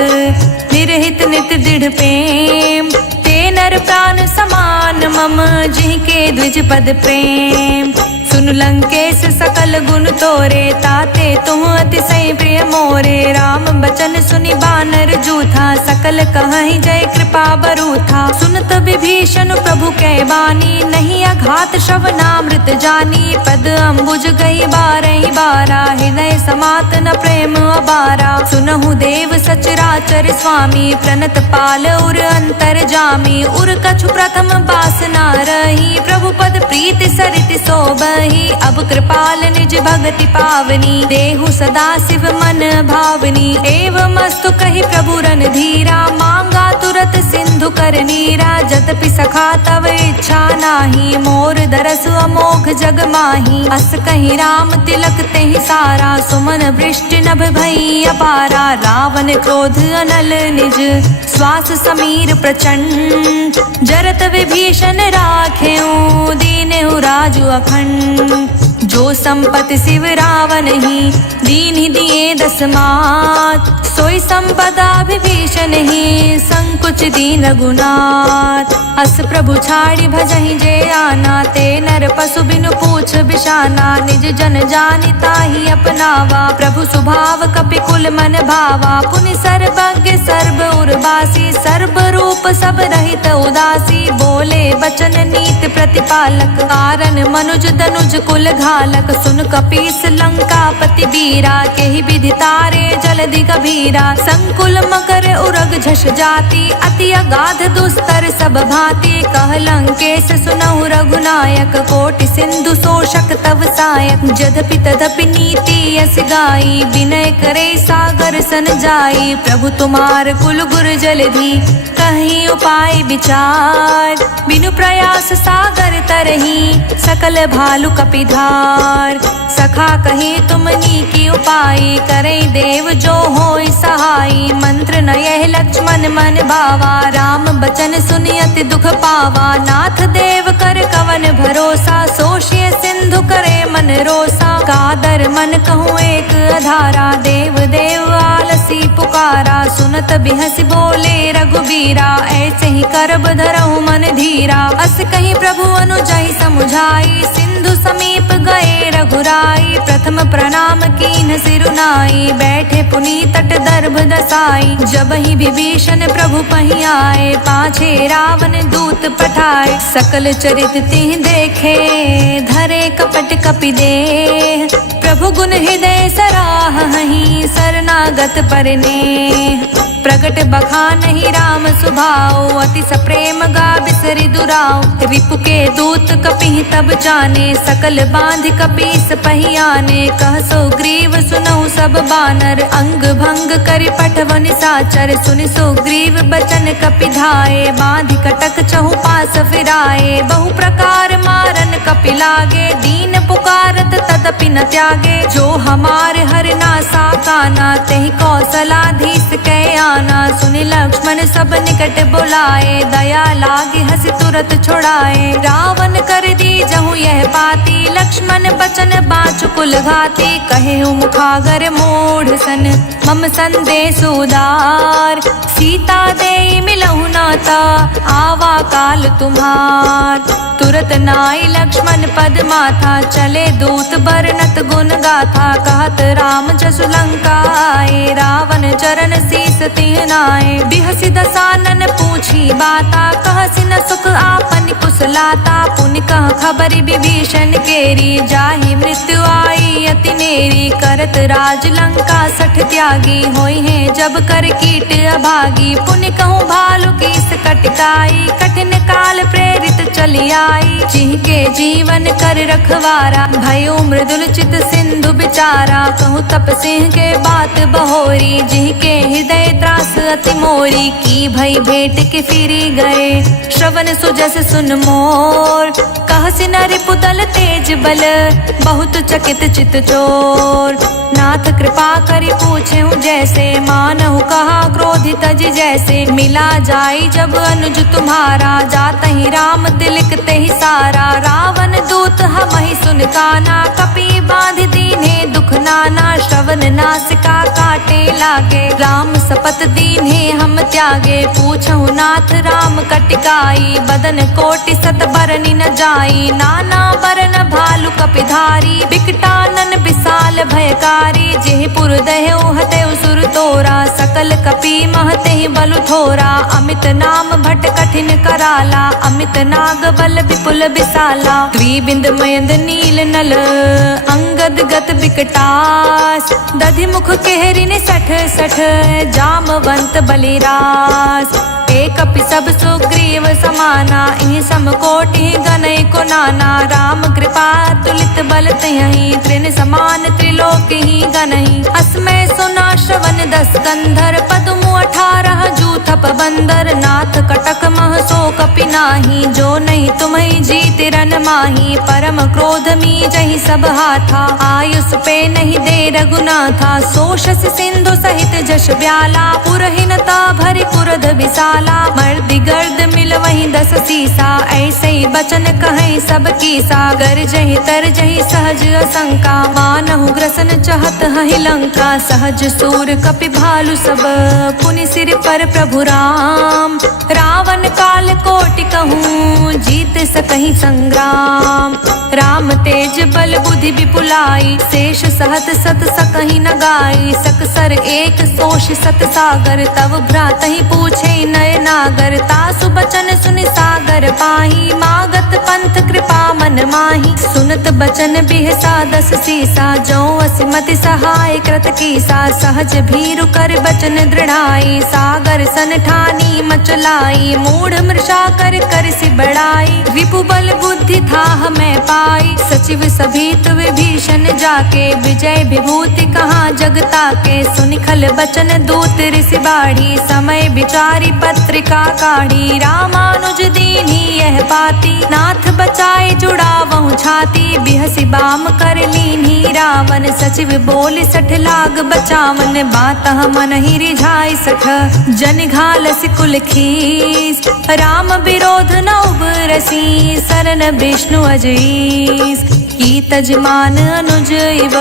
निरहित नित दृढ़ प्रेम। ते नर प्राण समान मम, जिनके द्विज पद प्रेम। सुन लंकेश सकल गुण तोरे, ताते तुम अतिशय प्रिय मोरे। राम बचन सुनि बानर जूथा, सकल कहहि जय कृपा बरूथा। सुनत विभीषण प्रभु कै बानी, नहीं अघात श्रवणामृत जानी। पद अम्बुज गई बारहि बारा, हृदय समात न प्रेम अबारा। सुनहु देव सचराचर स्वामी, प्रणत पाल उर अंतर जामी। उर कछु प्रथम बासना रही, प्रभु पद प्रिय प्रीत सरित सोबही, अब कृपाल निज भगति पावनी, देहु सदा शिव मन भावनी। एवं अस्तु कहि प्रभु रणधीरा, मांगा तुरत सिंधु कर नीरा। जतपि सखा तव इच्छा नाही, मोर दरस अमोघ जग माही। अस कहि राम तिलक तेहि सारा, सुमन वृष्टि नभ भई अपारा। रावण क्रोध अनल निज, श्वास समीर प्रचंड। जरत विभीषण राखेऊ, दीनेहु राजु अखंड। जो संपत्ति शिव रावण ही, दीन्हि दिए दस मात। सोई संपदा विभीषण ही, संकुच दीन रघुनाथ। अस प्रभु छाड़ी भजहि जे आना, ते नर पशु बिनु पूछ बिशाना। निज जन जानि ताहि अपनावा, प्रभु स्वभाव कपि कुल मन भावा। पुनि सर्वज्ञ सर्व उर्वासी, सर्व रूप सब रहित उदासी। बोले बचन नीत प्रतिपालक, कारण मनुज दनुज कुल घालक। सुन कपीस लंकापति बीरा, केहि विधि तारे जलधि गभीरा। संकुल मकर उरग झष जाति, अति अगाध दुस्तर सब भांति। कह लंकेश सुनहु रघुनायक, कोटि सिंधु शोषक तव सायक। जदपि तदपि नीति यस गाई, विनय करे सागर सन जाई। प्रभु तुम्हार कुल गुर जलधि, कहीं उपाय विचार। बिनु प्रयास सागर तरही, सकल भालु कपिधार। सखा कही तुमनी की उपाय, करे देव जो होय सहाय। मंत्र न यह लक्ष्मण मन भावा, राम बचन सुनि अति दुख पावा। नाथ देव कर कवन भरोसा, सोषिय सिंधु करे मन रोसा। कादर मन कहूँ एक अधारा, देव देव आलसी पुकारा। सुनत बिहसि बोले रघुबीरा, ऐसे ही करब धरहु मन धीरा। अस कहीं प्रभु अनुजहि समुझाई, सिंधु समीप गए रघुराई। प्रथम प्रणाम कीन सिरुनाई, बैठे पुनि तट दर्भ दसाई। जब ही विभीषण प्रभु पहि आए, पाछे रावण दूत पठाए। सकल चरित तिह देखे, धरे कपट कपि देह। प्रभु गुण हृदय सराहहि, शरणागत परने। प्रगट बखानहि राम सुभाऊ, अति सप्रेम गा बिसरि दुराऊ। रिपु के दूत कपिहि तब जाने, सकल बांधि कपीस पहि आने। कह सुग्रीव सुनहु सब बानर, अंग भंग करि पठव निसाचर। सुनि सुग्रीव बचन कपि धाये, बांधि कटक चहु पास फिराए। बहु प्रकार मारन कपि लागे, दीन पुकारत तदपि न त्यागे। जो हमार हर नासा काना, तेहि कौशलाधीश कै आना। सुनि लक्ष्मण सब निकट बुलाए, दया लागे हंसी तुरत छुड़ाए। रावण कर दी जहु यह बाती, लक्ष्मण बचन बाँचु कुल घाती। कहे मुखागर मूढ़ सन, मम संदेश उदार। सीता दे मिलहु नाता, आवा काल तुम्हार। तुरत नाई लक्ष्मण पद माथा, चले दूत बरनत गुण गाथा। कहत राम जसु लंका आए, रावण चरण शीस तिह नाए। बिहसि दसानन पूछी बाता, कहसि न सुख आपन कुशलाता। पुनि कह खबरि विभीषण केरी, जाहि मृत्यु आई अति नेरी। करत राज लंका सठ त्यागी, होई है जब कर कीट अभागी। पुनि कहूँ भालु कीस कटकाई, कठिन काल प्रेरित चली आई। जिनके जीवन कर रखवारा, भयो मृदुल चित सिंधु बिचारा। कहूँ तप सिंह के बात बहोरी, जिनके हृदय त्रास अति मोरी। की भई भेंट के फिरी गए, श्रवण सुजस सुन मोर। कहसि न रिपुदल तेज बल, बहुत चकित चित चोर। नाथ कृपा करि पूछेहु जैसे, मानहु कहा क्रोधित तज जैसे। मिला जाई जब अनुज तुम्हारा, जातहि राम तिलक तेहि सारा। रावण दूत हमहि सुन काना, कपि बांध दीन्हे दुख नाना। श्रवण नासिका काटे लागे, राम सपत दीन्हे हम त्यागे। पूछहु नाथ राम कटिकाई, बदन कोटि सत बरनि न जाई। नाना बरन भालु कपिधारी, बिकटानन विशाल भयकारी। जेहि पुर दहेउ हतेउ सुर तोरा, सकल कपि महतेहि बलु थोरा। अमित नाम भट कठिन कराला, अमित नाग बल विपुल विशाला। द्विबिंद मयंद नील नल, अंगद गत बिकटास। दधि मुख केहरिन सठ सठ, जामवंत बलिरास। एक कपि सब सुग्रीव समाना, इहि समकोटि गनई को नाना। राम कृपा तुलित बल तयहि, तृण समान त्रिलोक ही गनहि। असमय सुना श्रवण 10 गंधर, पद्मु 18 जूथप बंदर। नाथ कटक मह सो कपि नाही, जो नहीं तुम्हि जीत रन माही। परम क्रोध मी जहि सब हाथा, आयुष पे नहीं दे रघुनाथा। सोषस सिंधु सहित जश ब्याला, पुरहीनता भरि कुरध विशाला। मर्दि गर्द मिल वहीं 10 सीसा, ऐसे ही बचन कहें सब कीसा। गरजहि तरजहि सहज असंका, मानहु ग्रसन चहत हहि लंका। सहज सूर कपि भालु सब, पुनि सिर पर प्रभु राम। रावण काल कोटि कहूँ, जीत सकहि संग्राम। राम तेज बल बुद्धि विपुलाई, शेष सहत सत सकहि न गाई। सकसर एक सोष सत सागर, तव भ्रातहि पूछे नय नागर। तासु बचन सुनि सागर पाही, मागत पंथ कृपा मन माही। सुनत बचन बिहसा 10 सीसा, जो असिमति सहाय कृत कीसा। सहज भीरु कर बचन दृढ़ाई, सागर सन ठानी मचलाई। मूढ़ मृषा कर कर सि बड़ाई, रिपु बल बुद्धि थाह मैं पाई। सचिव सभीत विभीषण जाके, विजय विभूति कहाँ जगता के। सुनि खल बचन दूत ऋषि बाढ़ी, समय विचारी पत्रिका काढ़ी। रामानुज दीन्ही यह पाती, नाथ बचाए जुड़ावहु छाती। बिहसि बाम कर लीन्ही रावण, सचिव बोल 60 लाग बचावन। बातः मन ही रिझाई सठ, जन घालसि कुल खीस। राम विरोध न उबरसी, सरन विष्णु अजईस। की तजमान अनुज इव,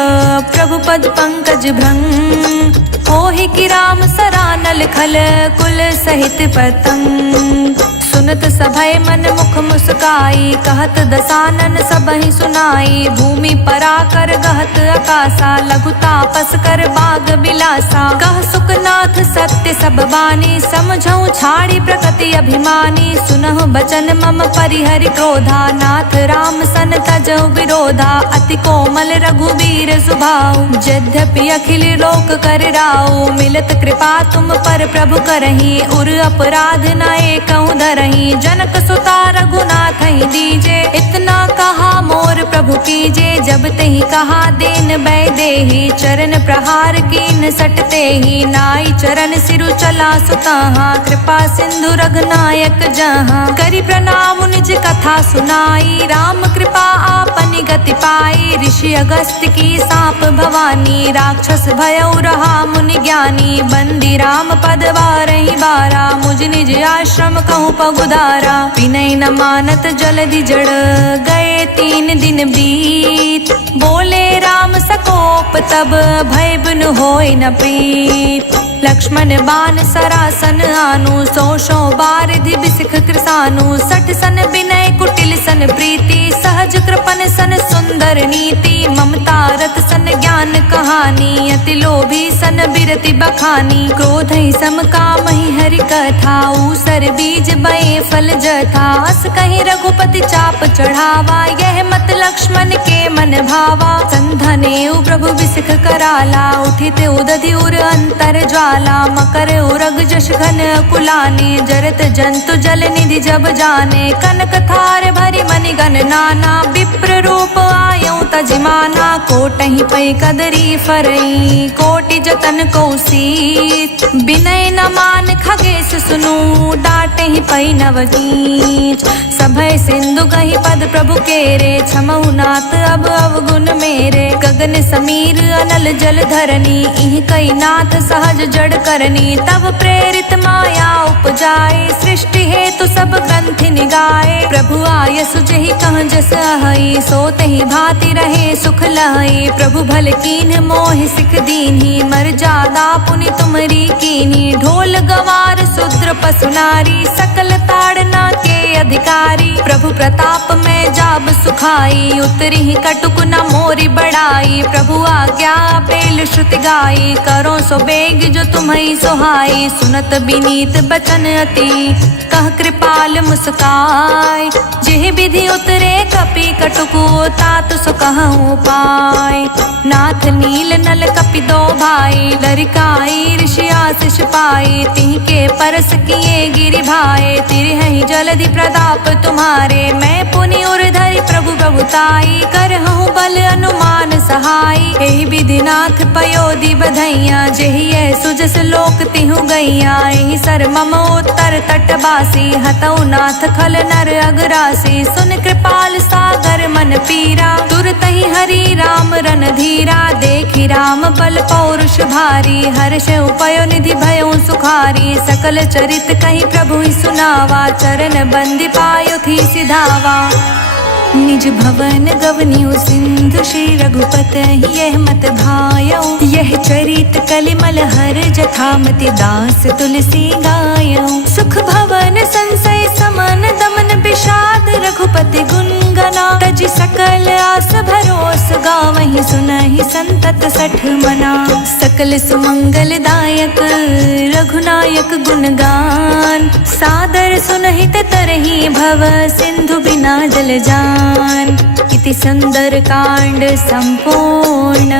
प्रभु पद पंकज भृंग। होहि कि राम सरानल खल, कुल सहित पतंग। सुनत सभय मन मुख मुस्काई, कहत दसानन सबहि सुनाई। भूमि पराकर गहत आकाशा, लघु तापस कर बाग बिलासा। कह सुखनाथ सत्य सब बानी, समझऊ छाड़ी प्रकृति अभिमानी। सुनहु बचन मम परिहरि क्रोधा, नाथ राम सन तजऊ विरोधा। अति कोमल रघुबीर सुभाऊ, यद्यपि अखिल लोक कर राऊ। मिलत कृपा तुम पर प्रभु करही, उर अपराध न एकहु धरही। जनक सुता रघुनाथ ही दीजे, इतना कहा मोर प्रभु कीजे। जब तही कहा देन बै देहि, चरण प्रहार कीन सटते ही। नाई चरण सिरु चला सुताहा, कृपा सिंधु रघुनायक जहाँ। करि प्रणाम निज कथा सुनाई, राम कृपा आपनि गति पाई। ऋषि अगस्त्य की साप भवानी, राक्षस भयउ रहा मुनि ज्ञानी। बंदी राम पद बारहि बारा, मुझ निज आश्रम कहूँ पगुदारा। विनय न मानत जलधि जड़, गए 3 दिन बीत। बोले राम सकोप तब, भय बिनु होय न प्रीत। लक्ष्मण बान सरासन आनु, सो बारिधि बिसिख कृसानु। 60 सन विनय कुटिल सन प्रीति, सहज कृपन सन सुंदर नीति। ममता रत सन ज्ञान कहानी, अति लोभी सन बिरति बखानी। क्रोध ही सम काम ही हरि कथा, ऊसर बीज बये फल जथा। अस कहीं रघुपति चाप चढ़ावा, यह मत लक्ष्मण के मन भावा। संधनेउ प्रभु बिसिख कराला, उठित उदधि उर अंतर ज्वाला। मकर उरग जश घन कुलाने, जरत जंतु जल निधि जब जाने। कनक थार भरि मनि गण नाना, विप्र रूप आयऊ तजमाना। कोटहि पै कदरी फरई, कोटि जतन कौसीत। विनय न मान खगेश सुनु, डांटहि पै नवनीत। सभय सिंधु कहि पद प्रभु केरे, क्षमहु नाथ अब अवगुण मेरे। गगन समीर अनल जल धरनी, इहि कई नाथ सहज जड़ करनी। तब प्रेरित माया उपजाए, सृष्टि हेतु सब ग्रंथि निगाए। प्रभु आय सुजहि कह जस अहै, सो तहि भांति रहे सुख लहै। प्रभु भल कीन्ह मोहि सिख दीन्ही, मर्यादा पुनि तुमरी कीन्ही। ढोल गवार शूद्र पशु नारी, सकल ताड़ना के अधिकारी। प्रभु प्रताप में जाब सुखाई, उतरी ही कटुक न मोरी बढ़ाई। प्रभु आज्ञा पेल श्रुति गाई, करो सो बेग जो तुम्हि सोहाई। सुनत बिनीत बचन अति, कह कृपाल मुस्काय। जेहि विधि उतरे कपि कटुकु, तात सो कहूँ पाय। नाथ नील नल कपि दो भाई, लरिकाई ऋषि आशीष पाई। तिहि के परस किए गिरि भाए, तिरहि जलधि प्रताप तुम्हारे। मैं पुनि उर धरि ताई, करहु बल अनुमान सहाय। एहि विधिनाथ पयोधि बधैया, जेहि सुजस लोक तिहु गैया। एहि सर मम उत्तर तटवासी, हतौ नाथ खल नर अगरासी। सुन कृपाल सागर मन पीरा, तुरतहि हरि राम रणधीरा। देखि राम बल पौरुष भारी, हर्ष उपयो निधि भयउ सुखारी। सकल चरित कहि प्रभु सुनावा, चरण बंदी पायो थी सिधावा। निज भवन गवनियु सिंधु, श्री रघुपति यह मत भायौ। यह चरित कलिमल हर जथामति, दास तुलसी गायौ। सुख भवन संसय समन, दमन विषाद रघुपति गुण गना। तज सकल आस भरोस, गावहि सुनहि संतत सठ मना। सकल सुमंगल दायक रघुनायक गुणगान, सादर सुनहित तरहि भव सिंधु बिना जल जान। इति सुंदर कांड संपूर्ण।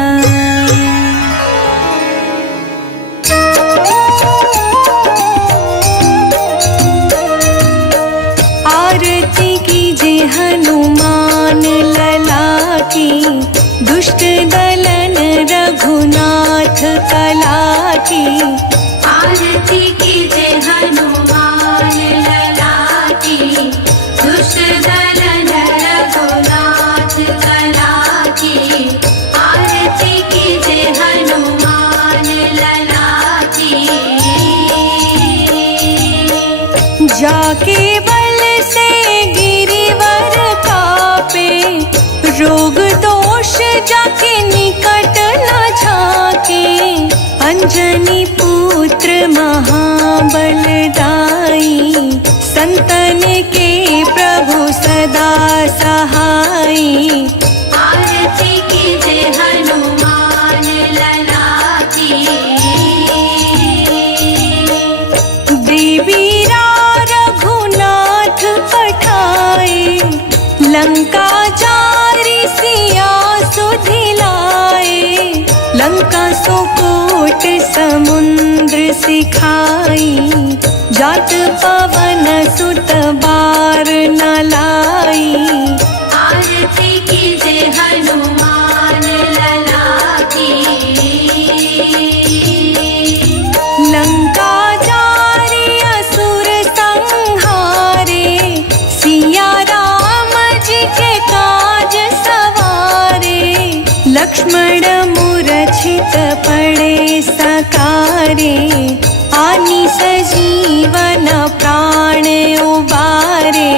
आरती कीजे हनुमान लला की, दुष्ट दलन रघुनाथ कला की। आरती कीजे हनुमान लला की, दुष्ट दलन रघुनाथ कला की। आरती कीजे हनुमान लला की। जाके बल से गिरिवर कापे, रोग दोष जाके निकट न झाके। अंजनी पुत्र महाबल दाई, संतन के प्रभु सदा सहाई। आरती कीजे हनुमान लला की। देवीरा रघुनाथ पठाए, लंका जारी सिया सुधिलाए। लंका सुकोट समुद्र सिखाई, जात पवन सुत बार न लाई। आरती कीजे हनुमान लला की। लंका जारी असुर संहारे, सिया राम जी के काज सवारे। लक्ष्मण मूर्छित पड़े सकारे, आनि सजीवन प्राण उबारे।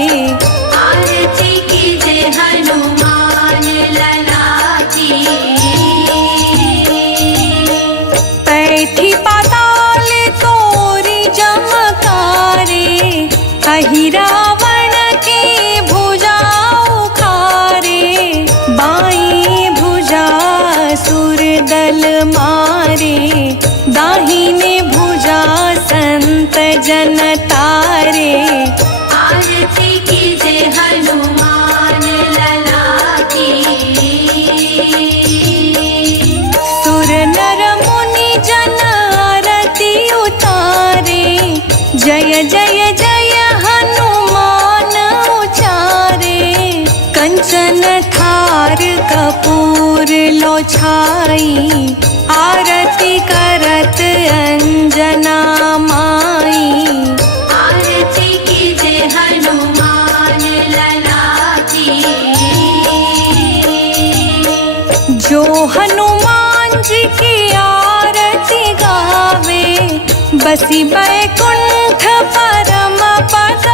आरती कीजे हनुमान लला की। पैठी पाताल तोरी जमकारे, अहि रावण के भुजा उखारे। बाई भुजा सुर दल मारे, दाहिने भुजा संत जन तारे। आरती कीजे हनुमान लला की। सुर नर मुनि जन आरती उतारे, जय जय जय हनुमान उचारे। कंचन थार कपूर लो छाई, आरती करत अंजना माई। आरती कीजे हनुमान लला की। जो हनुमान जी की आरती गावे, बसी बैकुंठ परम पद